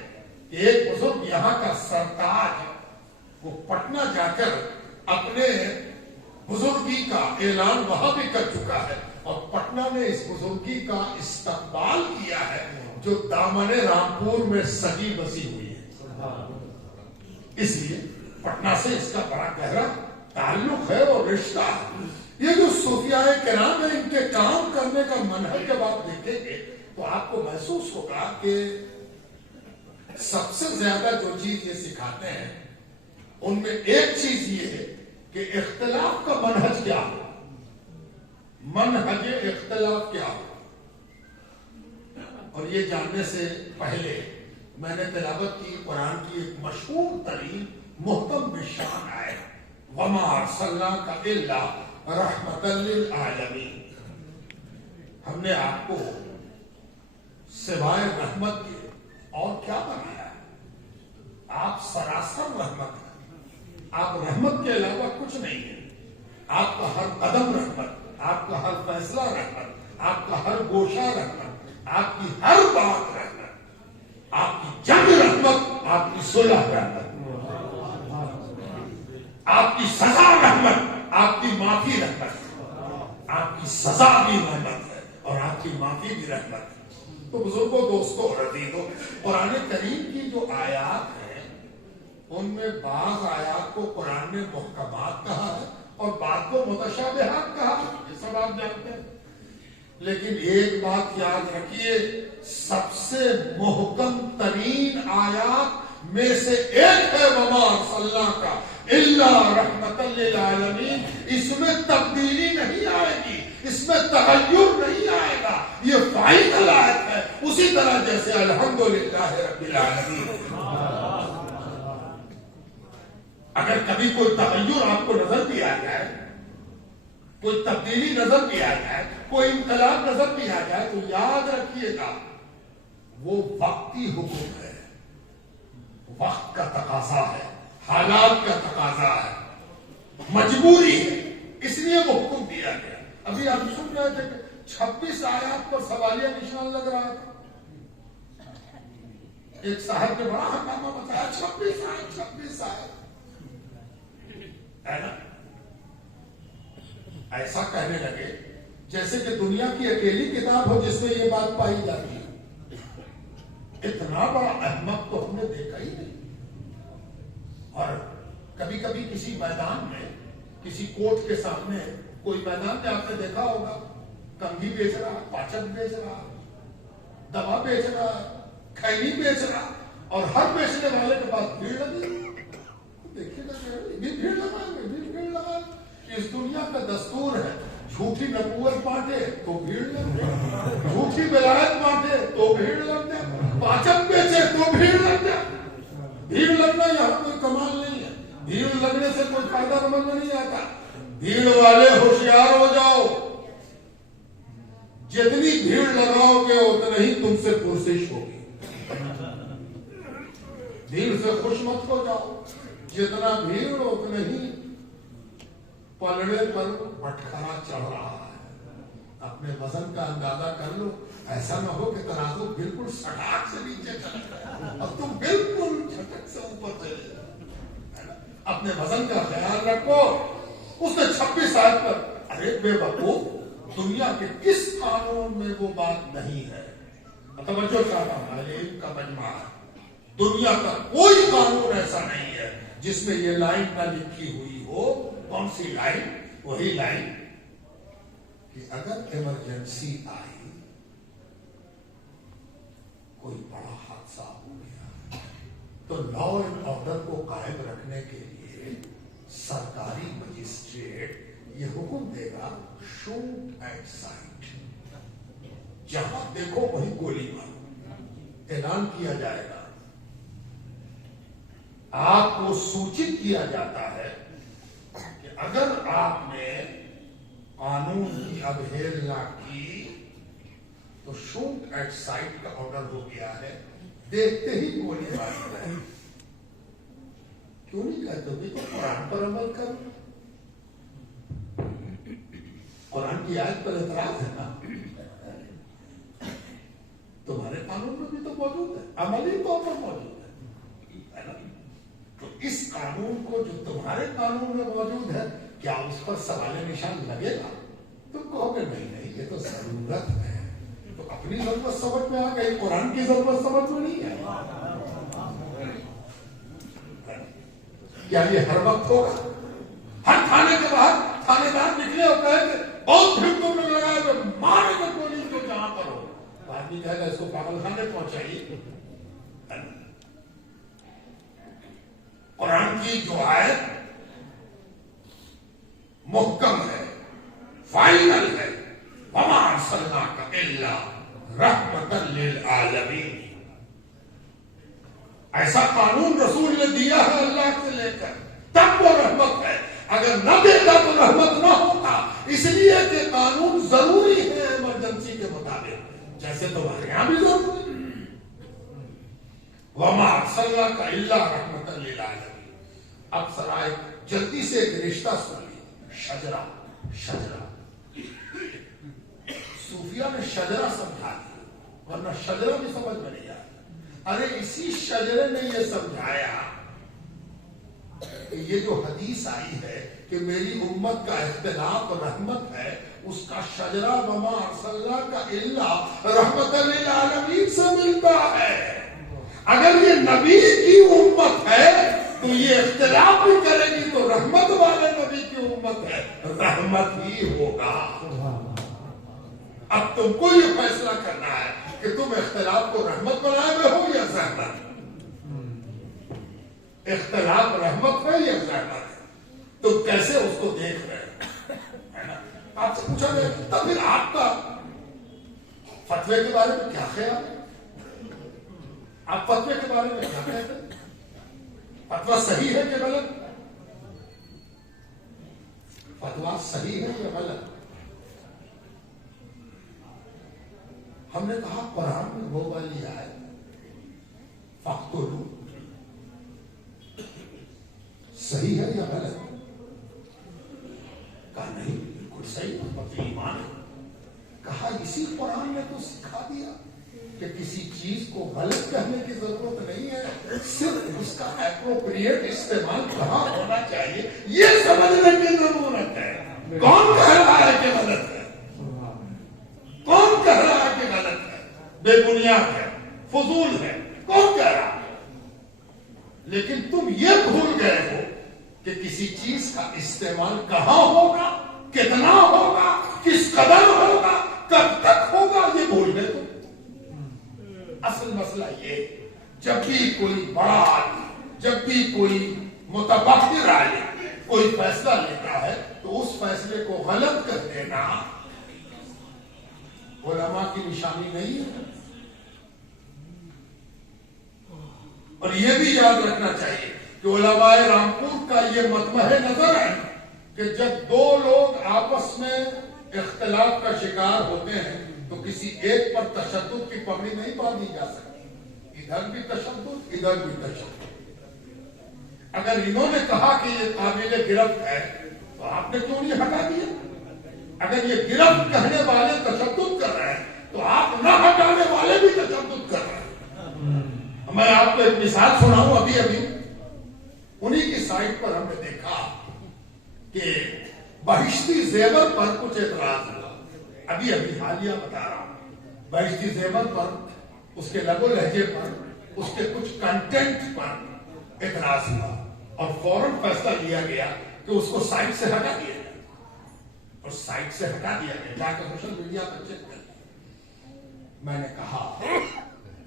کہ ایک بزرگ یہاں کا سرتاج وہ پٹنہ جا کر اپنے بزرگی کا اعلان وہاں بھی کر چکا ہے، اور پٹنہ نے اس بزرگی کا استقبال کیا ہے جو دامن رامپور میں سجی بسی ہوئی ہے۔ اس لیے پٹنہ سے اس کا بڑا گہرا تعلق ہے اور رشتہ ہے۔ یہ جو صوفیاء کرام ہیں ان کے کام کرنے کا منہج جب آپ دیکھیں گے تو آپ کو محسوس ہوگا کہ سب سے زیادہ جو چیز یہ سکھاتے ہیں ان میں ایک چیز یہ ہے کہ اختلاف کا منہج کیا ہو، منہج اختلاف کیا ہو۔ اور یہ جاننے سے پہلے میں نے تلاوت کی قرآن کی ایک مشہور ترین محتم بشان آئے وَمَا أَرْسَلْنَاكَ إِلَّا رَحْمَةً لِلْعَالَمِينَ، ہم نے آپ کو سوائے رحمت کے اور کیا بنایا ہے؟ آپ سراسر رحمت ہیں، آپ رحمت کے علاوہ کچھ نہیں ہیں۔ آپ کا ہر قدم رحمت، آپ کا ہر فیصلہ رحمت، آپ کا ہر گوشہ رحمت، آپ کی ہر بات رحمت، آپ کی جنگ رحمت، آپ کی صلح رحمت، آپ کی سزا رحمت، آپ کی معافی رحمت، آپ کی سزا بھی رحمت ہے اور آپ کی معافی بھی رحمت ہے۔ تو بزرگوں، دوستوں، عزیزوں، قرآن کریم کی جو آیات ہیں ان میں بعض آیات کو قرآن نے محکمات کہا ہے اور بعض کو متشابہات کہا ہے، یہ سب آپ جانتے ہیں۔ لیکن ایک بات یاد رکھیے، سب سے محکم ترین آیات میں سے ایک ہے وَمَا أَرْسَلْنَاكَ إِلَّا رَحْمَةً لِلْعَالَمِينَ، اس میں تبدیلی نہیں آئے گی۔ تغیر نہیں آئے گا، یہ فائنل آیت ہے، اسی طرح جیسے الحمدللہ رب العالمین۔ اگر کبھی کوئی تغیر آپ کو نظر بھی آ جائے، کوئی تبدیلی نظر بھی آ جائے، کوئی انقلاب نظر بھی آ جائے، تو یاد رکھیے گا وہ وقتی حکم ہے، وقت کا تقاضا ہے، حالات کا تقاضا ہے، مجبوری ہے، اس لیے وہ حکم دیا گیا۔ ابھی آپ سن رہے تھے کہ 26 آیات پر سوالیہ نشان لگ رہا تھا، ایک صاحب نے بڑا ہنگامہ بتایا، 26 آیت 26 آیت ہے نا، ایسا کہنے لگے جیسے کہ دنیا کی اکیلی کتاب ہو جس میں یہ بات پائی جاتی ہے۔ اتنا بڑا احمق تو ہم نے دیکھا ہی نہیں۔ اور کبھی کبھی کسی میدان میں، کسی کوٹ کے سامنے، کوئی میدان میں آپ نے دیکھا ہوگا، کنگھی بیچ رہا، پاچک بیچ رہا، دوا بیچ رہا، کھینی بیچ رہا، اور ہر بیچنے والے کے پاس بھیڑ لگی۔ دیکھیے گا بھی بھیڑ لگائیں گے، بھی بھیڑ لگائیں گے۔ اس دنیا کا دستور ہے، جھوٹی نبوت بانٹے تو بھیڑ لگ جائے، جھوٹی ولایت بانٹے تو بھیڑ لگ جائے، پاچک بیچے تو بھیڑ لگ جائے۔ بھیڑ لگنا یہاں کوئی کمال نہیں ہے، بھیڑ لگنے سے کوئی فائدہ سمجھ نہیں آتا۔ بھیڑ والے ہوشیار ہو جاؤ، جتنی بھیڑ لگاؤ گے اتنا ہی تم سے پرسش ہوگی۔ بھیڑ سے خوش مت ہو جاؤ، جتنا بھیڑ اتنا ہی پلڑے پر بٹخرا چڑھ رہا ہے۔ اپنے وزن کا اندازہ کر لو، ایسا نہ ہو کہ ترازو بالکل سٹاک سے نیچے چلا جائے اور تم بالکل جھٹک سے اوپر چلے جائے۔ اپنے وزن کا خیال رکھو۔ اس نے 26 آیت پر، ارے بے وقوف، دنیا کے کس قانون میں وہ بات نہیں ہے؟ توجہ چاہتا ہوں، علم کا مجمع ہے، دنیا کا کوئی قانون ایسا نہیں ہے جس میں یہ لائن نہ لکھی ہوئی ہو۔ کون سی لائن؟ وہی لائن کہ اگر ایمرجنسی آئی، کوئی بڑا حادثہ ہو گیا، تو لا اینڈ آرڈر کو قائم رکھنے کے لیے سرکاری مجسٹریٹ یہ حکم دے گا، شوٹ ایٹ سائٹ، جہاں دیکھو وہی گولی مارو۔ اعلان کیا جائے گا، آپ کو سوچت کیا جاتا ہے کہ اگر آپ نے قانون کی اوہیلنا کی تو شوٹ ایٹ سائٹ کا آرڈر ہو گیا ہے، دیکھتے ہی گولی ماری جائے۔ کیوں نہیں کہتے بھی تو قرآن پر عمل کرو، قرآن کی آیت پر اعتراض ہے نا، تمہارے قانون میں بھی تو موجود ہے، عملی طور پر موجود ہے نا؟ تو اس قانون کو جو تمہارے قانون میں موجود ہے، کیا اس پر سوال نشان لگے گا؟ تم کہو گے نہیں نہیں، یہ تو ضرورت ہے، تو اپنی ضرورت سمجھ میں آ گئی، قرآن کی ضرورت سمجھ میں نہیں ہے۔ کیا یہ ہر وقت ہوگا؟ ہر تھانے کے باہر تھانے دار نکلے اور کہے کہ بہت بھیڑ تم نے لگائے ہوئے، مارے گا گولی کو جہاں پر ہو، آدمی کہے گا اس کو پاگل خانے پہنچائیے۔ قرآن کی جو آیت محکم ہے، فائنل ہے، وَمَا أَرْسَلْنَاكَ إِلَّا رَحْمَةً لِلْعَالَمِينَ، ایسا قانون رسول نے دیا ہے اللہ سے لے کر، تب وہ رحمت ہے، اگر نہ دیتا تو رحمت نہ ہوتا، اس لیے کہ قانون ضروری ہے ایمرجنسی کے مطابق، جیسے تمہارے یہاں بھی ضروری ہے۔ وَمَا أَرْسَلْنَاكَ إِلَّا رَحْمَةً لِلْعَالَمِينَ۔ اب سرائے جلدی سے ایک رشتہ سن لی، شجرہ، شجرہ، صوفیہ نے شجرہ سمجھا دیا، ورنہ شجرہ بھی سمجھ میں نہیں آیا۔ ارے اسی شجرے نے یہ سمجھایا کہ یہ جو حدیث آئی ہے کہ میری امت کا اختلاف رحمت ہے، اس کا شجرہ وما ارسلناک الا رحمت للعالمین سے ملتا ہے۔ اگر یہ نبی کی امت ہے تو یہ اختلاف بھی کرے گی تو رحمت والے نبی کی امت ہے، رحمت ہی ہوگا۔ اب تم کو یہ فیصلہ کرنا ہے کہ تم اختلاف کو رحمت بنائے ہوئے ہو یا زحمت۔ اختلاف رحمت ہے یا زحمت ہے، تم کیسے اس کو دیکھ رہے ہو؟ آپ سے پوچھا گیا تو پھر آپ کا فتوے کے بارے میں کیا خیال ہے؟ آپ فتوے کے بارے میں کیا کہتے ہیں؟ فتوا صحیح ہے کہ غلط؟ فتوا صحیح ہے یا غلط؟ ہم نے کہا قرآن میں وہ والی آئے فاقتلوا صحیح ہے یا غلط؟ کہا نہیں بالکل صحیح ہے، ایمان ہے۔ کہا اسی قرآن نے تو سکھا دیا کہ کسی چیز کو غلط کہنے کی ضرورت نہیں ہے، صرف اس کا اپروپریٹ استعمال کہاں ہونا چاہیے یہ سمجھنے کی ضرورت ہے۔ کون کہہ رہا ہے کہ غلط ہے؟ کون کہہ رہا ہے کہ غلط ہے؟ بے بنیاد ہے، فضول ہے، کون کہہ رہا ہے؟ لیکن تم یہ بھول گئے ہو کہ کسی چیز کا استعمال کہاں ہوگا، کتنا ہوگا، کس قدر ہوگا، کب تک ہوگا، یہ بھول گئے تم۔ اصل مسئلہ یہ جب بھی کوئی بڑا آدمی، جب بھی کوئی متبادر عالم کوئی فیصلہ لیتا ہے تو اس فیصلے کو غلط کر دینا علماء کی نشانی نہیں ہے۔ اور یہ بھی یاد رکھنا چاہیے کہ علماء رامپور کا یہ مطمح نظر ہے کہ جب دو لوگ آپس میں اختلاف کا شکار ہوتے ہیں تو کسی ایک پر تشدد کی پگڑی نہیں باندھی جا سکتی، ادھر بھی تشدد ادھر بھی تشدد۔ اگر انہوں نے کہا کہ یہ قابل گرفت ہے تو آپ نے کیوں نہیں ہٹا دیا؟ اگر یہ گرفت کہنے والے تشدد کر رہے ہیں تو آپ نہ ہٹانے والے بھی تشدد کر رہے ہیں۔ میں آپ کو ایک مثال سناؤں، ابھی انہی کی سائٹ پر ہم نے دیکھا کہ بہشتی زیور پر کچھ اعتراض ہوا، ابھی حالیہ بتا رہا ہوں۔ بہشتی زیور پر، اس کے لب و لہجے پر، اس کے کچھ کنٹینٹ پر اعتراض ہوا اور فوراً فیصلہ لیا گیا کہ اس کو سائٹ سے ہٹا دیا جائے، اور سائٹ سے ہٹا دیا گیا، جا کر سوشل میڈیا پر چیک کر۔ میں نے کہا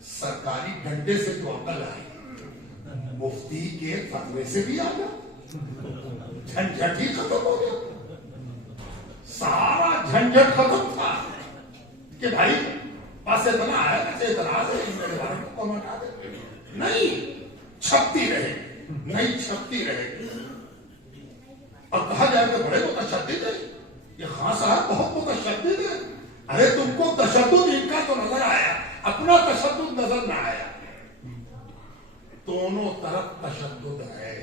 سرکاری ڈنڈے سے تو عقل آئی، مفتی کے فتوے سے بھی آ گیا، جھنجھٹ ہی ختم ہو گیا، سارا جھنجھٹ ختم تھا کہ بھائی بس اتنا ہے، ایسے اعتراض ہے، میرے بارے میں کون ہٹا دے؟ نہیں، چھپتی رہے، نہیں چھپتی رہے۔ اور کہا جائے کہ بڑے متشدد ہے، یہ خان صاحب بہت متشدد ہے۔ ارے تم کو تشدد ان کا تو نظر آیا، اپنا تشدد نظر نہ آیا۔ دونوں طرف تشدد ہے،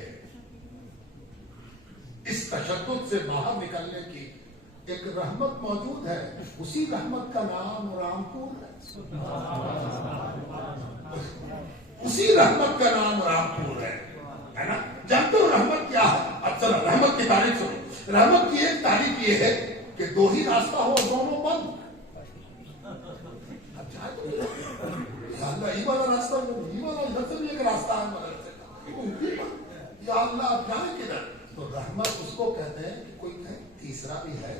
اس تشدد سے باہر نکلنے کی ایک رحمت موجود ہے، اسی رحمت کا نام رامپور ہے، اسی رحمت کا نام رامپور ہے نا؟ جانتے ہو رحمت کیا ہے؟ اب چلو رحمت کی تعریف سنو۔ رحمت کی ایک تعریف یہ ہے کہ دو ہی راستہ ہو، دونوں بند۔ اب جائے تو یا اللہ یہ والا راستہ، یہ والا ادھر سے بھی ایک راستہ ہے مدرسے کا، یا اللہ اب جائیں کدھر؟ تو رحمت اس کو کہتے ہیں کہ کوئی کہے تیسرا بھی ہے،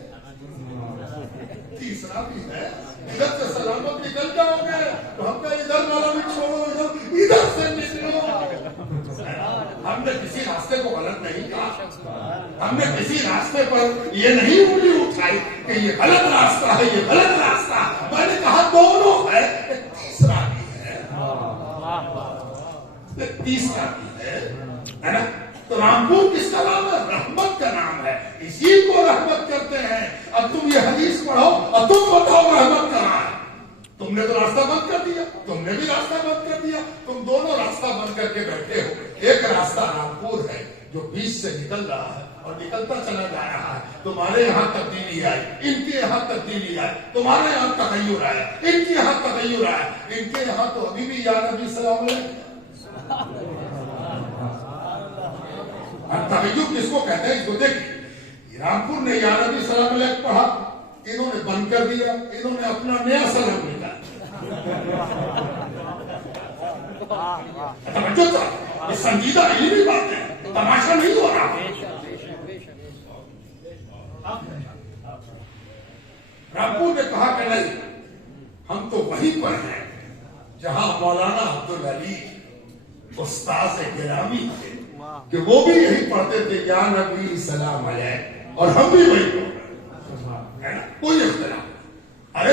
تیسرا بھی ہے، ادھر سے سلامت نکل جاؤ گے تو ہم نے ادھر والا بھی چھوڑو، ادھر سے نکلو۔ ہم نے کسی راستے کو غلط نہیں کہا، ہم نے کسی راستے پر یہ نہیں انگلی اٹھائی کہ یہ غلط راستہ ہے، یہ غلط راستہ۔ میں نے کہا دونوں ہے، ایک تیسرا بھی ہے، ایک تیسرا بھی ہے نا؟ تو رامپور کس کا نام ہے؟ رحمت کا نام ہے، اسی کو رحمت کرتے ہیں۔ اب تم یہ حدیث پڑھو اور تم بتاؤ رحمت کہاں ہے؟ تم نے تو راستہ بند کر دیا، تم نے بھی راستہ بند کر دیا، تم دونوں راستہ بند کر کے بیٹھے ہو۔ ایک راستہ رامپور ہے جو بیچ سے نکل رہا ہے اور نکلتا چلا جا رہا ہے، تمہارے یہاں تبدیلی آئی، ان کے یہاں تبدیلی آئی، تمہارے یہاں تغیر آیا، ان کے یہاں تغیر آیا، ان کے یہاں تو ابھی بھی یا نبی السلام علیکم۔ تغیر کس کو کہتے ہیں؟ اس کو دیکھیں، رامپور نے یا نبی السلام علیکم پڑھا، انہوں نے بند کر دیا، انہوں نے اپنا نیا سلام نکالا۔ یہ سنجیدہ علمی بات ہے، تماشا نہیں ہو رہا۔ رامپور نے کہا کہ نہیں، ہم تو وہیں پر ہیں جہاں مولانا عبدالعلی استاذ گرامی تھے، کہ وہ بھی یہی پڑھتے تھے یا نبی سلام علیہ، اور ہم بھی وہی پڑھتے ہیں، کوئی اختلاف۔ ارے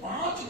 5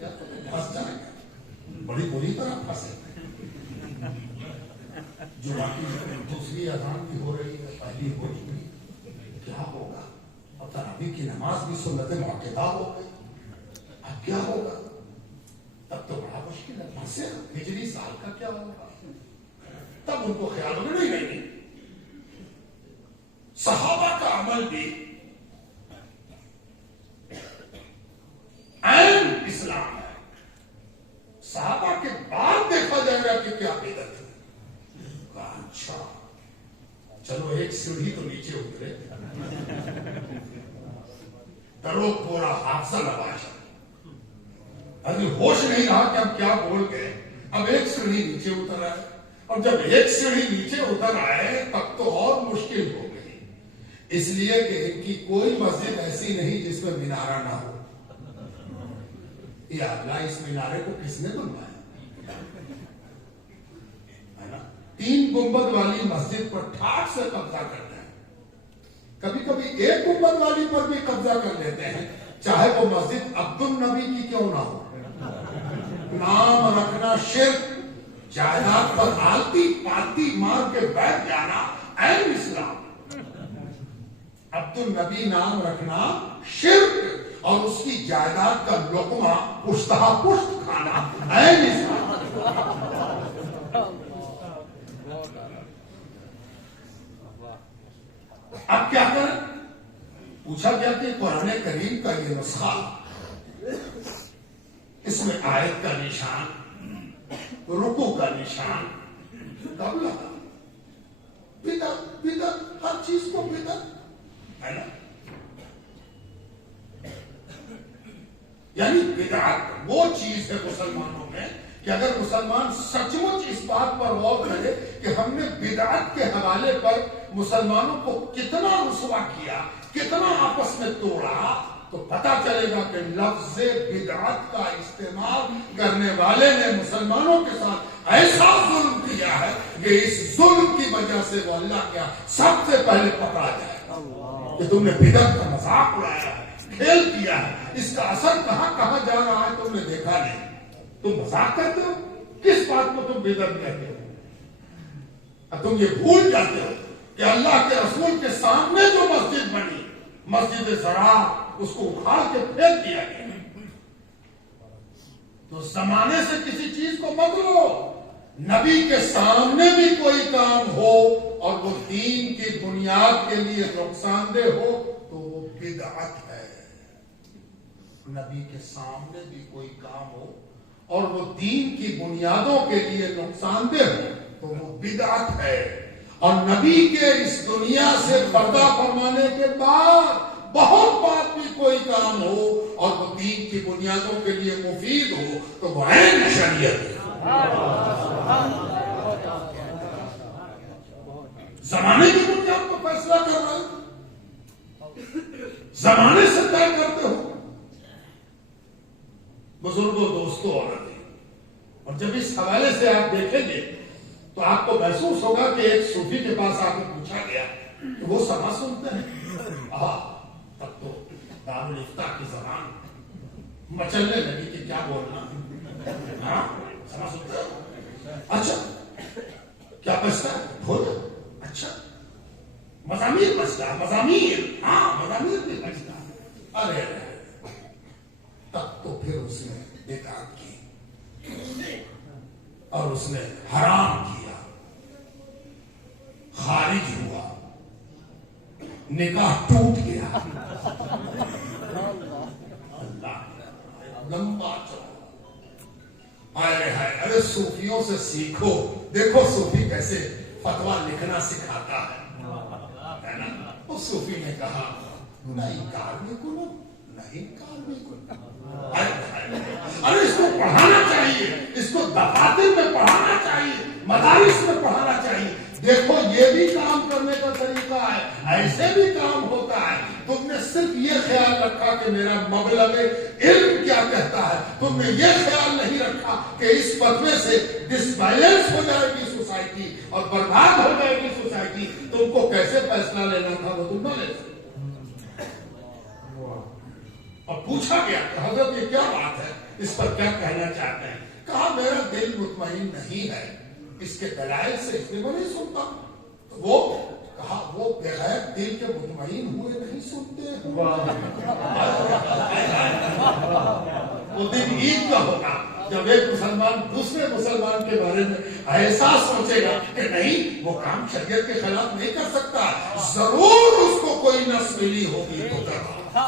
کیا پھنس جائیں گے، بڑی بری طرح پھنسے. جو باقی دوسری اذان بھی ہو رہی ہے، پہلی ہو چکی، کیا ہوگا؟ اب تراویح کی نماز بھی سنت موقعہ ہو گئی، اب کیا ہوگا؟ تب تو بڑا مشکل ہے. پھنسے ہجری سال کا کیا ہوگا؟ تب ان کو خیال ہوگا نہیں. صحابہ کا عمل بھی عین اسلام ہے. صحابہ کے بعد دیکھا جائے گا کہ کیا بدعت ہے. اچھا چلو ایک سیڑھی تو نیچے اترے، کرو پورا حادثہ لواش. ابھی ہوش نہیں رہا کہ ہم کیا بول گئے. اب ایک سیڑھی نیچے اتر آئے، اور جب ایک سیڑھی نیچے اتر آئے تب تو اور مشکل ہو گئی. اس لیے کہ ان کی کوئی مسجد ایسی نہیں جس میں مینارہ نہ ہو. یا اللہ اس مینارے کو کس نے بنوایا؟ 3 گنبد والی مسجد پر ٹھاٹ سے قبضہ کرتے ہیں. کبھی کبھی 1 گنبد والی پر بھی قبضہ کر لیتے ہیں، چاہے وہ مسجد عبد النبی کی کیوں نہ ہو. نام رکھنا شرک، جائیداد پر آلتی پالتی مار کے بیٹھ جانا عین اسلام. عبد النبی نام رکھنا شرک، اور اس کی جائیداد کا لقمہ پشتہ پشت کھانا عین اسلام. اب کیا کریں؟ پوچھا گیا کہ قرآن کریم کا یہ نسخہ، اس میں آیت کا نشان، رکوع کا نشان کب لگا؟ بدعت بدعت، ہر چیز کو بدعت ہے نا. یعنی بدعت وہ چیز ہے مسلمانوں میں کہ اگر مسلمان سچ مچ اس بات پر غور کرے کہ ہم نے بدعت کے حوالے پر مسلمانوں کو کتنا رسوا کیا، کتنا آپس میں توڑا، تو پتا چلے گا کہ لفظ بدعت کا استعمال کرنے والے نے مسلمانوں کے ساتھ ایسا ظلم کیا ہے کہ اس ظلم کی وجہ سے وہ اللہ کیا سب سے پہلے پکڑا جائے گا کہ تم نے بدعت کا مذاق اڑایا ہے، کھیل کیا ہے. اس کا اثر کہاں کہاں جا رہا ہے تم نے دیکھا نہیں. تم مذاق کرتے ہو، کس بات کو تم بدعت کہتے ہو؟ اور تم یہ بھول جاتے ہو کہ اللہ کے رسول کے سامنے جو مسجد بنی، مسجد زرار، اس کو اکھاڑ کے پھینک دیا گیا. تو زمانے سے کسی چیز کو مت لو. نبی کے سامنے بھی کوئی کام ہو اور وہ دین کی بنیاد کے لیے نقصان دہ ہو تو وہ بدعت ہے. نبی کے سامنے بھی کوئی کام ہو اور وہ دین کی بنیادوں کے لیے نقصان دہ ہو تو وہ بدعت ہے. اور نبی کے اس دنیا سے پردہ فرمانے کے بعد بہت بات بھی کوئی کام ہو اور وہ دین کی بنیادوں کے لیے مفید ہو تو وہ عین شریعت ہے. زمانے کی بنیاد پر فیصلہ کر رہے ہو، زمانے سے طے کرتے ہو. بزرگوں، دوستوں اور اور جب اس حوالے سے آپ دیکھیں گے تو آپ کو محسوس ہوگا کہ ایک صوفی کے پاس آ کے پوچھا گیا کہ وہ سما سنتے ہیں. تب تو دارالفتاح کی زبان مچلنے لگی کہ کیا بولنا. سما سنتے ہیں؟ اچھا کیا بچتا ہے؟ بھول. اچھا مضامین بچتا ہے؟ مضامین، مضامین بھی بچتا ہے. ارے تب تو پھر اس نے بدعت کی اور اس نے حرام کیا، خارج ہوا، نکاح ٹوٹ گیا. اللہ لمبا چوڑا. ارے صوفیوں سے سیکھو. دیکھو صوفی کیسے فتوا لکھنا سکھاتا ہے نا. اس صوفی نے کہا نہیں کار میں کنو، نہیں کار میں کنو. ارے اس کو پڑھانا چاہیے، اس کو دفاتر میں پڑھانا چاہیے، مدارس میں پڑھانا چاہیے. دیکھو یہ بھی کام کرنے کا طریقہ ہے، ایسے بھی کام ہوتا ہے. تم نے صرف یہ خیال رکھا کہ میرا مبلغ علم کیا کہتا ہے، تم نے یہ خیال نہیں رکھا کہ اس فتوے سے ڈس بیلنس ہو جائے گی سوسائٹی اور برباد ہو جائے گی سوسائٹی. تم کو کیسے فیصلہ لینا تھا وہ تم نہ لے سکتے. اور پوچھا گیا کہ حضرت یہ کیا بات ہے، اس پر کیا کہنا چاہتے ہیں؟ کہا میرا دل مطمئن نہیں ہے، اس کے دلائل سے اس لیے میں نہیں سنتا۔ وہ کہا وہ بغیر دل کے مطمئن ہوئے نہیں سنتے ہیں۔ وہ دن عید کا ہوگا جب ایک مسلمان دوسرے مسلمان کے بارے میں ایسا سوچے گا کہ نہیں وہ کام شریعت کے خلاف نہیں کر سکتا، ضرور اس کو کوئی نس ملی ہوگی تو کرنا۔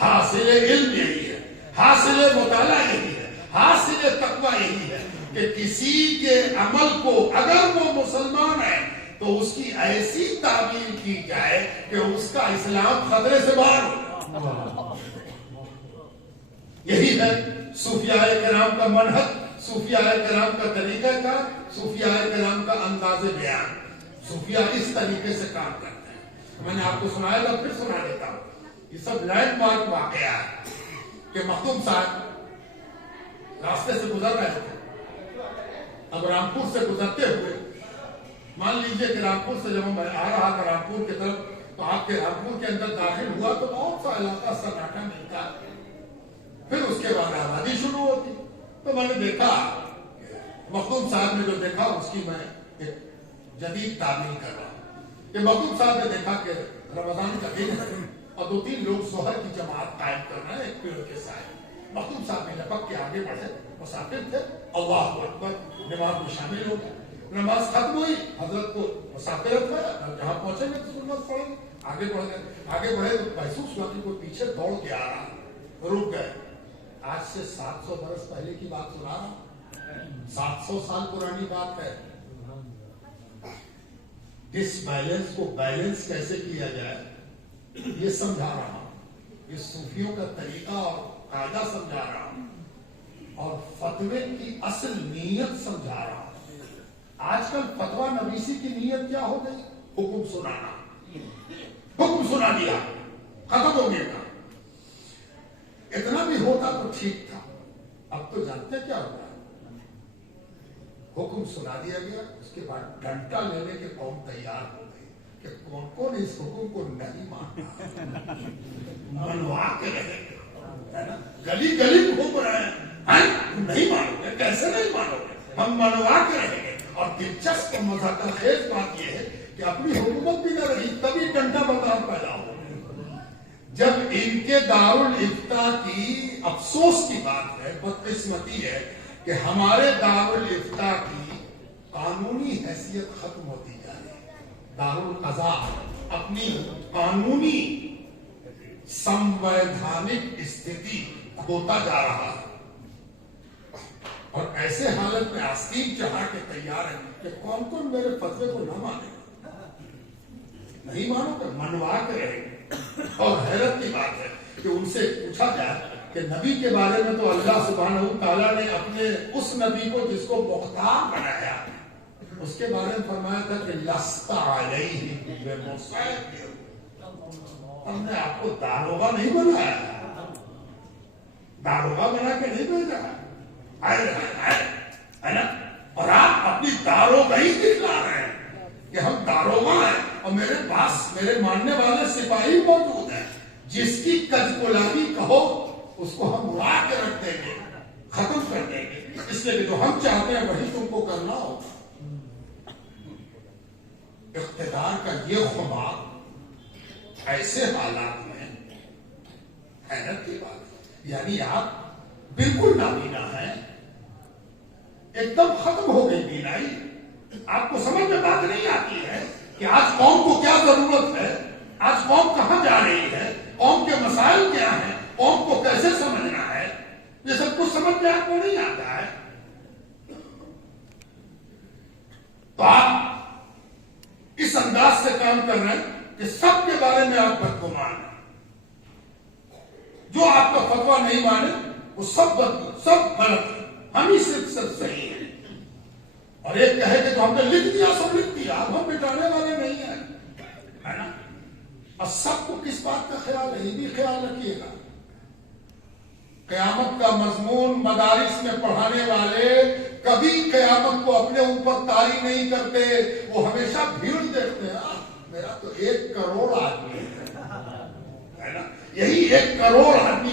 حاصل علم یہی ہے، حاصل مطالعہ یہی ہے، حاصل تقویٰ یہی ہے کہ کسی کے عمل کو اگر وہ مسلمان ہے تو اس کی ایسی تعبیر کی جائے کہ اس کا اسلام خطرے سے باہر ہو۔ یہی ہے صوفیاء کرام کا منہج، صوفیاء کرام کا طریقہ کار، صوفیاء کرام کا انداز بیان۔ صوفیاء اس طریقے سے کام کرتے ہیں۔ میں نے آپ کو سنایا تھا، پھر سنا دیتا ہوں۔ یہ سب لینڈ مارک واقعہ ہے کہ مختوم صاحب راستے سے گزر رہے تھے، اب رامپور سے گزرتے ہوئے مان لیجئے کہ رامپور سے جب میں آ رہا تھا رامپور کی طرف، تو آپ کے رامپور کے اندر داخل ہوا تو بہت سا علاقہ سناٹا ملتا ہے، پھر اس کے بعد آبادی شروع ہوتی۔ تو میں نے دیکھا مختوم صاحب نے جو دیکھا اس کی میں ایک جدید تعمیل کر رہا ہوں کہ مختوم صاحب نے دیکھا کہ رمضان کا دن ہے اور 2-3 لوگ ظہر کی جماعت قائم کر رہے ہیں ایک پیڑ کے سائے۔ مختوم صاحب نے لپک کے آگے بڑھے، مسافر تھے، اللہ اکبر نماز میں شامل ہو گئے۔ نماز ختم ہوئی، حضرت کو مسافرت ہے، جہاں پہنچیں گے تو سنت پڑھیں گے، آگے بڑھ گئے۔ آگے بڑھے تو محسوس ہوا کہ کوئی پیچھے دوڑ کے آ رہا، رک گئے۔ آج سے 700 برس پہلے کی بات سنا رہا ہوں، 700 سال پرانی بات ہے۔ ڈس بیلنس کو بیلنس کیسے کیا جائے یہ سمجھا رہا ہوں، یہ صوفیوں کا طریقہ اور قاعدہ سمجھا رہا ہوں، اور فتوے کی اصل نیت سمجھا رہا ہوں۔ آج کل فتویٰ نویسی کی نیت کیا ہو گئی؟ حکم سنانا، حکم سنا دیا، ختم ہو گیا تھا۔ اتنا بھی ہوتا تو ٹھیک تھا، اب تو جانتے کیا ہوتا ہے، حکم سنا دیا گیا، اس کے بعد ڈنڈا لینے کے قوم تیار ہو گئی کہ کون کون اس حکم کو نہیں مانتا، منوا کے رہے گا، گلی گلی گھوم رہے ہیں، نہیں مانو گے، کیسے نہیں مانو گے، ہم منوا کے رہیں گے۔ اور دلچسپ مذاکرہ خیز بات یہ ہے کہ اپنی حکومت بھی نہ رہی تبھی ڈنڈا بردار پیدا ہو۔ جب ان کے دارالفتہ کی افسوس کی بات ہے، بدقسمتی ہے کہ ہمارے دارالفتہ کی قانونی حیثیت ختم ہوتی جا رہی ہے، دارالقضاء اپنی قانونی سمویدھانک استھتی کھوتا جا رہا ہے، اور ایسے حالت میں آستین چڑھا کے تیار ہے کہ کون کون میرے فتوے کو نہ مانے، نہیں مانو گے، منوا کے رہے گے۔ اور حیرت کی بات ہے کہ ان سے پوچھا جائے کہ نبی کے بارے میں تو اللہ سبحانہ وتعالیٰ نے اپنے اس نبی کو جس کو مختار بنایا اس کے بارے میں فرمایا تھا کہ لست علیہم بمسیطر، ہم نے آپ کو داروغہ نہیں بنایا، داروغہ بنا کے نہیں بھیجا ہے نا، اور آپ اپنی داروغی دکھلا رہے ہیں کہ ہم داروغہ ہیں اور میرے پاس میرے ماننے والے سپاہی موجود ہیں، جس کی کج گلابی کہو اس کو ہم اڑا کے رکھ دیں گے، ختم کر دیں گے، اس لیے کہ جو ہم چاہتے ہیں وہی تم کو کرنا ہوگا۔ اقتدار کا یہ خواب ایسے حالات میں حیرت کی بات، یعنی آپ بالکل نابینا ہیں، ایک دم ختم ہو گئی بینائی، آپ کو سمجھ میں بات نہیں آتی ہے کہ آج قوم کو کیا ضرورت ہے، آج قوم کہاں جا رہی ہے، قوم کے مسائل کیا ہیں، قوم کو کیسے سمجھنا ہے، یہ سب کچھ سمجھ میں آپ کو نہیں آتا ہے۔ تو آپ اس انداز سے کام کر رہے ہیں کہ سب کے بارے میں آپ بدگمان ہیں، جو آپ کا فتویٰ نہیں مانے وہ سب غلط ہے، ہم ہی صرف صحیح ہیں، اور ایک کہے کہ جو ہم نے لکھ دیا سب لکھ دیا، اب ہم مٹانے والے نہیں ہیں، ہے نا۔ اور سب کو کس بات کا خیال ہے، یہ بھی خیال رکھیے گا، قیامت کا مضمون مدارس میں پڑھانے والے کبھی قیامت کو اپنے اوپر طاری نہیں کرتے، وہ ہمیشہ بھیڑ دیکھتے ہیں، میرا تو 1 کروڑ آدمی ہے نا، یہی 1 کروڑ آدمی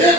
1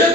1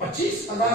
25,000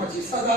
25,000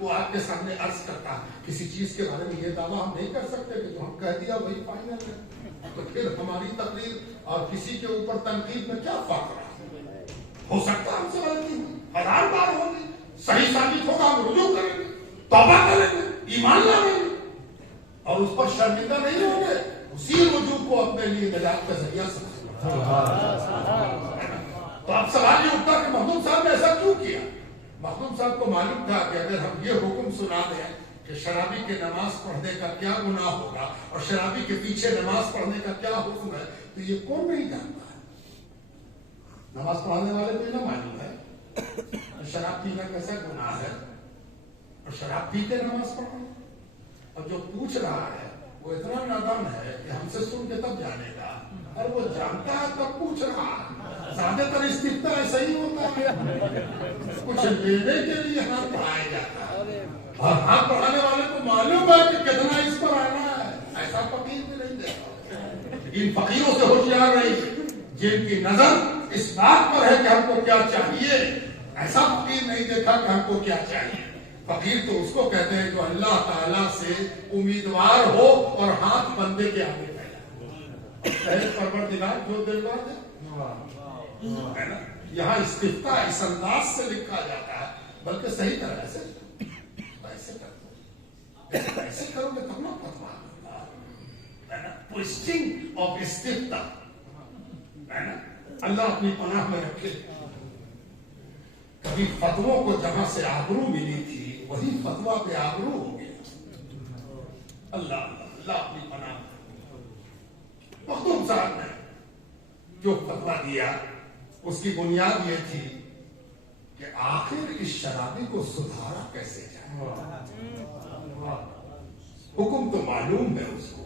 وہ آپ کے سامنے عرض کرتا کسی چیز کے بارے میں یہ دعویٰ ہم نہیں کر سکتے کہ جو ہم کہہ دیا وہی فائنل ہے، تو پھر ہماری تقریر اور کسی کے اوپر تنقید میں کیا فرق رہا؟ ہو سکتا ہے ہم سے غلطی ہوئی، 1000 بار ہوگی، صحیح ثابت ہوگا ہم رجوع کریں گے، توبہ کریں گے، ایمان لائیں گے اور اس پر شرمندہ نہیں ہوں گے، اسی رجوع کو اپنے لیے نجات کا ذریعہ سمجھیں۔ تو اب سوال یہ اٹھتا کہ مخدوم صاحب نے ایسا کیوں کیا؟ مخدوم صاحب کو معلوم تھا کہ اگر ہم یہ حکم سنا دیں کہ شرابی کے نماز پڑھنے کا کیا گناہ ہوگا اور شرابی کے پیچھے نماز پڑھنے کا کیا حکم ہے تو یہ کون نہیں جانتا ہے؟ نماز پڑھنے والے کو نہ معلوم ہے شراب پینا کیسا گناہ ہے اور شراب پی کے نماز پڑھنا، اور جو پوچھ رہا ہے وہ اتنا نادان ہے کہ ہم سے سن کے تب جانے گا، اور وہ جانتا ہے تب پوچھ رہا ہے۔ زیادہ تر استفتاء ایسا ہی ہوتا ہے، کچھ لینے کے لیے ہاتھ بڑھایا جاتا ہے اور ہاتھ بڑھانے والے کو معلوم ہے کہ کتنا اس پر آنا ہے، ایسا فقیر بھی نہیں دیتا۔ ان فقیروں سے ہوشیار رہی جن کی نظر اس بات پر ہے کہ ہم کو کیا چاہیے، ایسا فقیر نہیں دیکھا کہ ہم کو کیا چاہیے۔ فقیر تو اس کو کہتے ہیں جو اللہ تعالیٰ سے امیدوار ہو اور ہاتھ بندے کے آگے پھیلا، پروردگار جو دلوا دے ہے نا۔ یہاں استفتاء اس انداز سے لکھا جاتا ہے، بلکہ صحیح طرح سے ایسے کرو گے تب نہ فتوا ہے نا، ٹوئسٹنگ آف استفتاء ہے نا، اللہ اپنی پناہ میں رکھے۔ کبھی فتووں کو جہاں سے آبرو ملی تھی وہی فتوا پہ آبرو ہو گیا۔ اللہ اپنی پناہ میں۔ مخدوم صاحب نے جو فتوا دیا اس کی بنیاد یہ تھی کہ آخر اس شرابی کو سدھارا کیسے جائے۔ حکم تو معلوم ہے اس کو،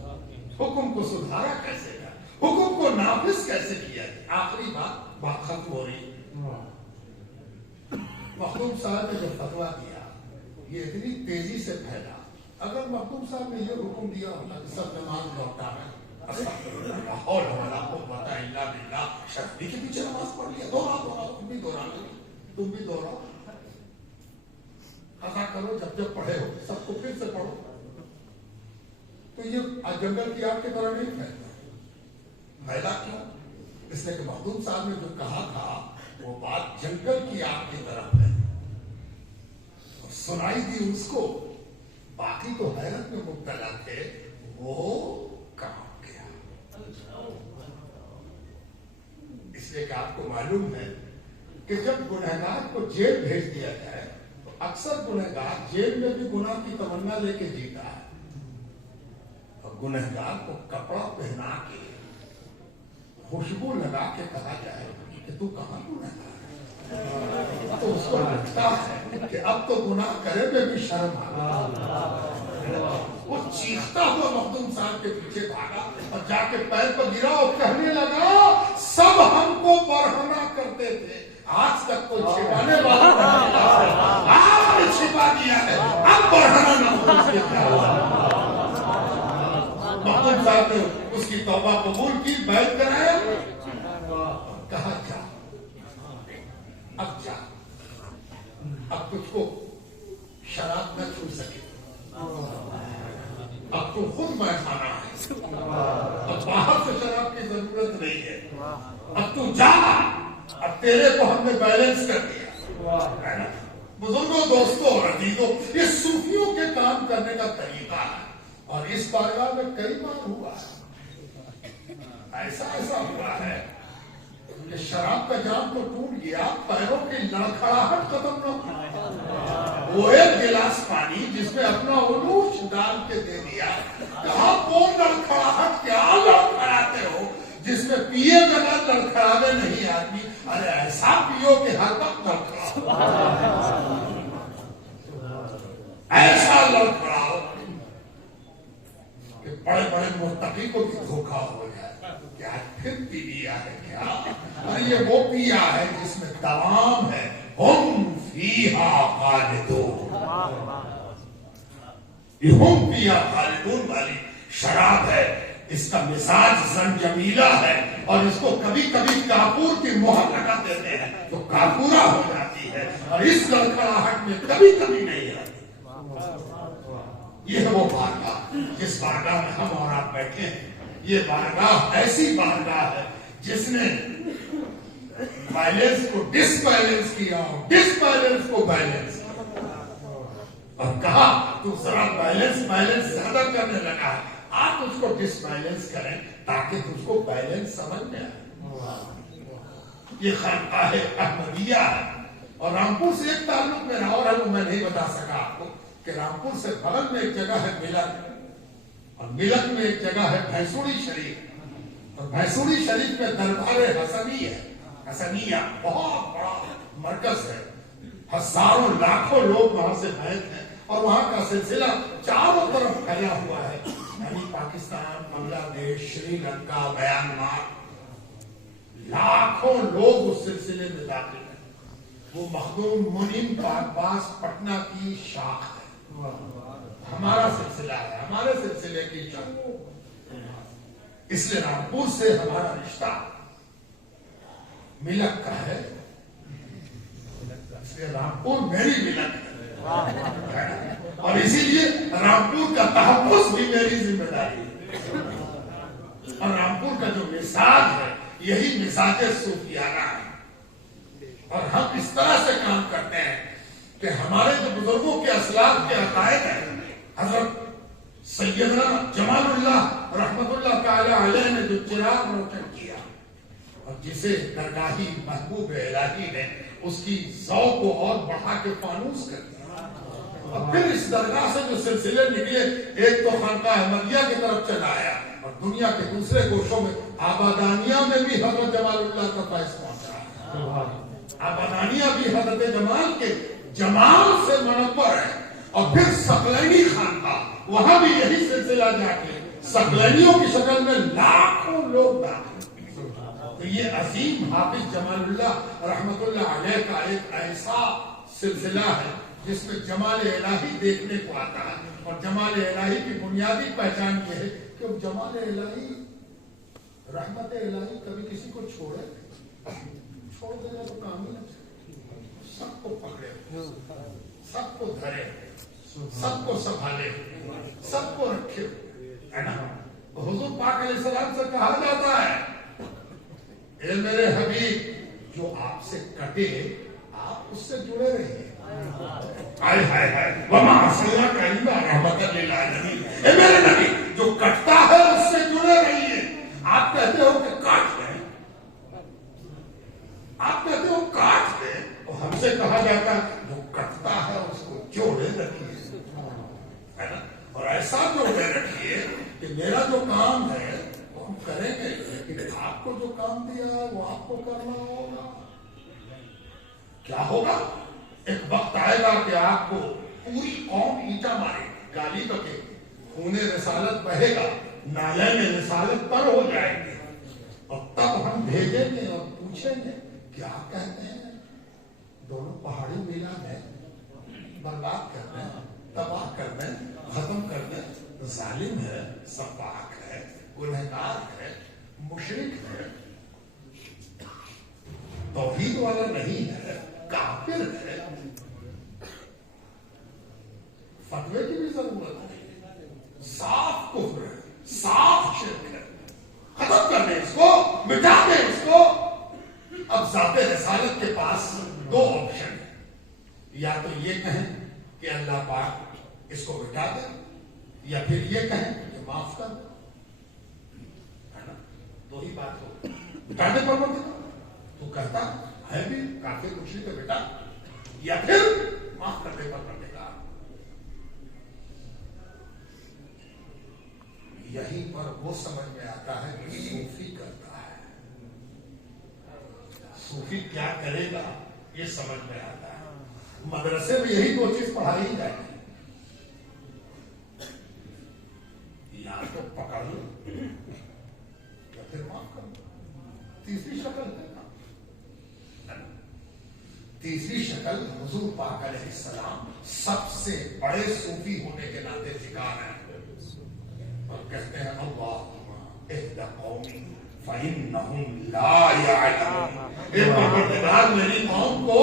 حکم کو سدھارا کیسے جائے، حکم کو نافذ کیسے کیا جائے۔ آخری بات ختم ہو رہی۔ مخدوم صاحب نے جو فتوا دیا یہ اتنی تیزی سے پھیلا، اگر مخدوم صاحب نے یہ حکم دیا ہوتا کہ سب نماز لوٹا ہے، شرابی کے پیچھے نماز پڑھ لیا، دوہرا تم بھی دوہرا ایسا کرو، جب پڑھے ہو سب کو پھر سے پڑھو، تو یہ جنگل کی آگ کی طرح نہیں پھیلتا۔ پھیلا کیوں؟ اس لیے کہ مخدوم صاحب نے جو کہا تھا وہ بات جنگل کی آگ کی طرف ہے، سنائی دی اس کو، باقی تو حیرت میں مبتلا تھے وہ کہاں گیا۔ اس لیے کہ آپ کو معلوم ہے کہ جب گنہگار کو جیل بھیج دیا جائے تو اکثر گنہگار جیل میں بھی گناہ کی تمنا لے کے جیتا ہے، اور گنہگار کو کپڑا پہنا کے خوشبو لگا کے کہا جائے کہ تو کہاں گنہگار ہے، تو اس کو لگتا ہے کہ اب تو گناہ کرے میں بھی شرم آ گئی۔ وہ چیختا ہوا مخدوم صاحب کے پیچھے بھاگا اور جا کے پیر پر گرا اور کہنے لگا سب ہم کو برہنہ کرتے تھے، آج تک کوئی چھپانے والا آپ نے چھپا دیا ہے، اب برہنہ نہ ہو اس کے کیا۔ مخدوم صاحب نے اس کی توبہ قبول کی، بیعت کرائے، کہا جا اب جا، اب تجھ کو شراب نہ چھو سکے، اب تو خود میخانہ ہے، اب باہر سے شراب کی ضرورت نہیں ہے، اب تو جا، اب تیرے کو ہم نے بیلنس کر دیا ہے نا۔ بزرگوں، دوستوں اور عزیزوں، یہ صوفیوں کے کام کرنے کا طریقہ ہے، اور اس بارگاہ میں کئی بار ہوا ہے، ایسا ہوا ہے کہ شراب کا جام تو ٹوٹ گیا، پیروں کی لڑکھڑاہٹ ختم نہ ہوئی۔ وہ ایک گلاس پانی جس میں اپنا علوش ڈال کے دے دیا، کہاں وہ لڑکھڑاہٹ کیا لڑکھڑاتے ہو جس میں پیے بغیر لڑکھڑاوے نہیں آدمی، ارے ایسا پیو کہ ہر وقت لڑکھڑاؤ، ایسا لڑکھڑاؤ کہ بڑے بڑے مرتقی کو بھی دھوکہ ہو جائے کہ آج پھر پی لیا ہے کیا؟ اور یہ وہ پیا ہے جس میں دوام ہے، ہم فیہا خالدون، یہ ہم فیہا خالدون والی شراب ہے، اس کا مزاج زنجبیلا ہے، اور اس کو کبھی کبھی کافور کی مہر لگا دیتے ہیں تو کافورا ہو جاتی ہے، اور اس لڑکھڑاہٹ میں کبھی کبھی نہیں رہتی۔ یہ ہے وہ بارگاہ جس بارگاہ میں ہم اور آپ بیٹھے ہیں۔ یہ بارگاہ ایسی بارگاہ ہے جس نے وائلنس کو ڈس بیلنس کیا اور ڈس بیلنس کو بیلنس کیا، اور کہا تو ذرا بیلنس زیادہ کرنے لگا ہے، آپ اس کو ڈس بیلنس کریں تاکہ تجھ کو بیلنس سمجھ میں آئے۔ یہ خانقاہ احمدیہ ہے، اور رامپور سے ایک تعلق میرا اور ہے، وہ میں نہیں بتا سکا آپ کو کہ رامپور سے بغل میں ایک جگہ ہے ملک، اور ملک میں ایک جگہ ہے بھینسوڑی شریف، اور بھینسوڑی شریف میں دربار حسنی ہے، حسنیہ بہت بڑا مرکز ہے، ہزاروں لاکھوں لوگ وہاں سے بیٹھ ہیں، اور وہاں کا سلسلہ چاروں طرف پھیلا ہوا ہے، یعنی پاکستان، بنگلہ دیش، شری لنکا، میانمار، لاکھوں لوگ اس سلسلے میں داخل ہیں۔ وہ مخدوم منیم پاکباز پٹنہ کی شاخ ہے، ہمارا سلسلہ ہے، ہمارے سلسلے کی شاخ، اس لیے رامپور سے ہمارا رشتہ ملک کا ہے، اس لیے رامپور میری ملک ہے، اور اسی لیے رامپور کا تحفظ بھی میری ذمہ داری ہے، اور رامپور کا جو مزاج ہے یہی مزاج صوفیانہ ہے، اور ہم اس طرح سے کام کرتے ہیں کہ ہمارے جو بزرگوں کے اسلاف کے عقائد ہیں، حضرت سیدنا جمال اللہ رحمت اللہ تعالی علیہ نے جو چراغ روشن کیا، اور جسے درگاہی محبوب الہی نے اس کی ذوق کو اور بڑھا کے فانوس کر دیا، اور پھر اس درگاہ سے جو سلسلے نکلے، ایک تو خانقاہ احمدیہ کی طرف چلا آیا، اور دنیا کے دوسرے گوشوں میں آبادانیہ میں بھی حضرت جمال اللہ کا فیض پہنچا ہے، آبادانیہ بھی حضرت جمال کے جمال سے منور ہے، اور پھر ثقلینی خانقاہ، وہاں بھی یہی سلسلہ جا کے ثقلینیوں کی شکل میں لاکھوں لوگ داخل، تو یہ عظیم حافظ جمال اللہ رحمت اللہ علیہ کا ایک ایسا سلسلہ ہے جس میں جمال الہی دیکھنے کو آتا ہے، اور جمال الہی کی بنیادی پہچان یہ ہے کہ جمال الہی رحمت الہی کبھی کسی کو چھوڑے، چھوڑ دینا تو کام ہی نہیں، سب کو پکڑے، سب کو دھرے، سب کو سنبھالے، سب کو رکھے، ہے نا؟ حضور پاک علیہ السلام سے کہا جاتا ہے، اے میرے حبیب جو آپ سے کٹے آپ اس سے جڑے رہیے، ہائے ہائے ہائے وما ارسلناک الا رحمۃ للعالمین، اے میرے نبی جو کٹتا ہے اس سے جڑے رہیے۔ آپ کہتے ہو کہ کاٹ دیں، آپ کہتے ہو کاٹ دیں، اور ہم سے کہا جاتا ہے جو کٹتا ہے اس کو جوڑے رکھیے، ہے نا؟ اور ایسا جوڑے رکھیے کہ میرا جو کام ہے وہ ہم کریں گے، لیکن آپ کو جو کام دیا ہے وہ آپ کو کرنا ہوگا۔ کیا ہوگا؟ ایک وقت آئے گا کہ آپ کو پوری قوم اینٹا مارے، گالی بکے، خون رسالت بہے گا، نالے میں رسالت پر ہو جائے گی، اور تب ہم بھیجیں گے اور پوچھیں گے کیا کہتے ہیں، دونوں پہاڑی ملا دیں، برباد کر دیں، تباہ کر دیں، ختم کر دیں، ظالم ہے، سفاک ہے، گنہگار ہے، مشرک ہے، توحید والا نہیں ہے، کافر ہے، فتوے کی بھی ضرورت نہیں، صاف کفر ہے، صاف شرک ہے، ختم کر دیں اس کو، مٹا دیں اس کو۔ اب ذات رسالت کے پاس دو آپشن ہیں، یا تو یہ کہیں کہ اللہ پاک اس کو مٹا دے، یا پھر یہ کہیں کہ معاف کر دے، ہے نا؟ دو ہی بات ہو، مٹا دے پروردگار تو کہتا ہے بھی کافر مشرک ہے بیٹا، یا پھر معاف کر دے پروردگار۔ یہیں پر وہ سمجھ میں آتا ہے کہ صوفی کرتا ہے، صوفی کیا کرے گا یہ سمجھ میں آتا ہے۔ مدرسے میں یہی دو چیز پڑھائی جائے گی، یا تو پکڑ لو یا پھر معاف کر دو، تیسری شکل ہے نا، تیسری شکل حضور پاک علیہ السلام سب سے بڑے صوفی ہونے کے ناطے ذکر ہے، اور کہتے ہیں اللہم اہد قومی فَإِنَّهُمْ لَا يَعْلَمُونَ۔ اے پروردگار میری قوم کو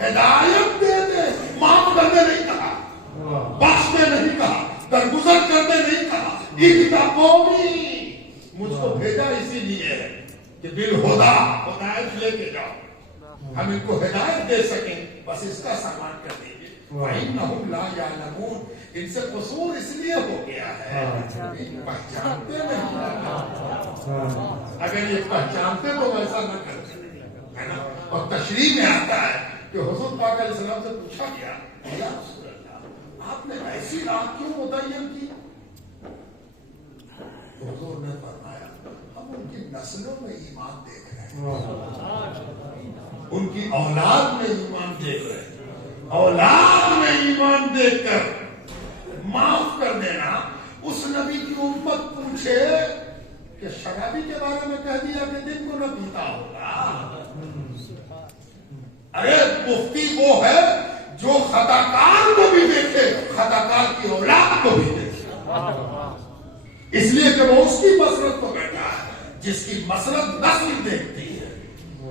ہدایت دے دے، معاف کرنے نہیں کہا، بخشنے نہیں کہا، درگزر کرنے نہیں کہا، اِتَّقُونِی، مجھ کو بھیجا اسی لیے کہ بالہدا، ہدایت لے کے جاؤ، ہم ان کو ہدایت دے سکیں، بس اس کا سامان کر دیجیے۔ وَإِنَّهُمْ لَا يَعْلَمُونَ، ان سے قصور اس لیے ہو گیا ہے پہچانتے نہیں، اگر یہ پہچانتے تو ویسا نہ کرتے، ہے نا۔ اور تشریح میں آتا ہے کہ حضور پاک علیہ السلام سے پوچھا گیا، یا رسول اللہ آپ نے ایسی رات کیوں متعین کی؟ تو حضور نے فرمایا ہم ان کی نسلوں میں ایمان دیکھ رہے ہیں، ان کی اولاد میں ایمان دیکھ رہے ہیں، اولاد میں ایمان دیکھ کر معاف کر دینا۔ اس نبی کی امت پوچھے کہ شرابی کے بارے میں کہہ دیا کہ دن کو نہ پیتا ہوگا، ارے مفتی وہ ہے جو خطا کار کو بھی دیکھے، خطا کار کی اولاد کو بھی دیکھے، اس لیے کہ وہ اس کی مسرت کو بیٹھا ہے جس کی مسرت نسل دیکھتی ہے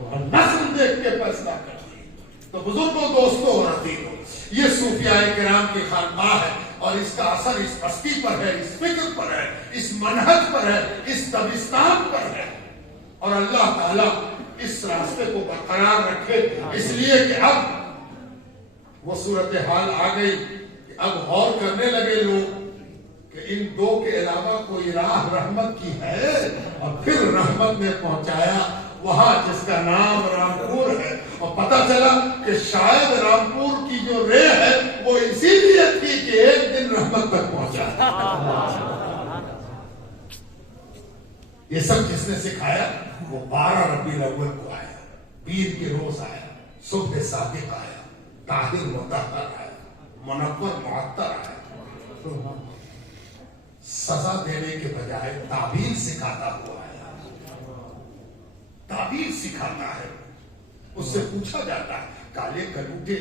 اور نسل دیکھ کے فیصلہ کرتی ہے۔ تو بزرگوں، دوستوں اور عزیزوں، یہ صوفیاء کرام کی خانقاہ ہے اور اس کا اثر اس بستی پر ہے، اس فکر پر ہے، اس منہج پر ہے، اس دبستان پر ہے، اور اللہ تعالیٰ اس راستے کو برقرار رکھے، اس لیے کہ اب وہ صورتحال آ گئی کہ اب غور کرنے لگے لوگ کہ ان دو کے علاوہ کوئی راہ رحمت کی ہے، اور پھر رحمت نے پہنچایا وہاں جس کا نام رامپور ہے، اور پتہ چلا کہ شاید رامپور کی جو رے ہے وہ اسی لیے تھی کہ ایک دن رحمت تک پہنچا۔ یہ سب جس نے سکھایا وہ 12 ربیع الاول کو آیا، پیر کے روز آیا، صبح صادق آیا، طاہر مطہر آیا، منور معطر آیا، سزا دینے کے بجائے تعبیر سکھاتا ہوا آیا، تعبیر سکھاتا ہے۔ اس سے پوچھا جاتا ہے کالے کلوٹے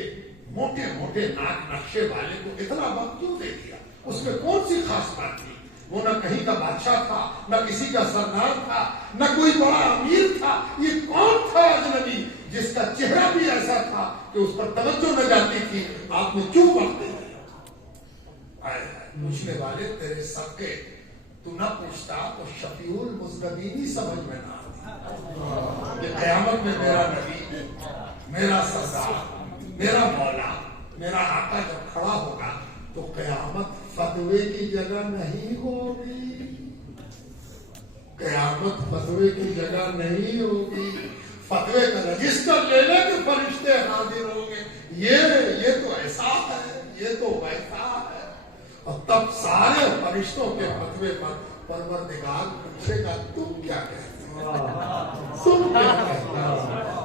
موٹے موٹے ناک نقشے والے کو اتنا وقت کیوں دے دیا؟ اس میں کون سی خاص بات تھی؟ وہ نہ کہیں کا بادشاہ تھا، نہ کسی کا سردار تھا، نہ کوئی بڑا امیر تھا، یہ کون تھا اجنبی جس کا چہرہ بھی ایسا تھا کہ اس پر توجہ نہ جاتی تھی؟ آپ نے کیوں وقت دے دیا؟ پوچھنے والے تیرے سب کے تو نہ پوچھتا تو شفیع المذنبین ہی سمجھ میں نہ آتی کہ قیامت میں میرا نبی، میرا سردار، میرا مولا، میرا آقا جب کھڑا ہوگا تو قیامت فتوے کی جگہ نہیں ہوگی، قیامت فتوے کی جگہ نہیں ہوگی، فتوے کا رجسٹر لینے کے فرشتے حاضر ہوں گے، یہ تو ایسا ہے، یہ تو ویسا ہے، اور تب سارے فرشتوں کے فتوے پر پروردگار پوچھے گا تم کیا کہتے ہو، تم کیا کہتے ہو،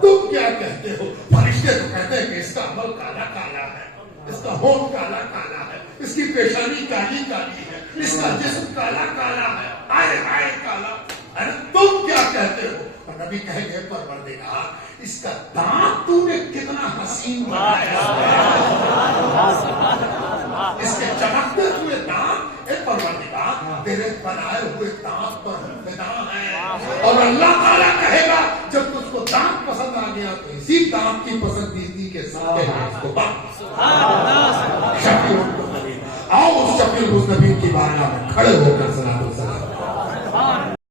تم کیا کہتے ہو؟ فرشتے تو کہتے ہیں کہ اس کا عمل کالا کالا ہے، اس کا ہونٹ کالا کالا ہے، اس کی پیشانی کالی کالی ہے، اس کا جسم کالا کالا ہے، آئے آئے کالا، ارے تم کیا کہتے ہو؟ اور نبی کہیں گے پروردگار اس کا دانت تو نے کتنا حسین بنایا ہے، اس کے چمکتے ہوئے دانت، اے پروردگار تیرے بنائے ہوئے دانت پر فدا ہے، اور اللہ تعالیٰ کہے گا جب تجھ کو دانت پسند آ گیا تو اسی دانت کی پسندیدگی کے ساتھ اس کو بات شفیع المذنبین، آؤ اس شفیع المذنبین کی بارگاہ میں کھڑے ہو کر سلام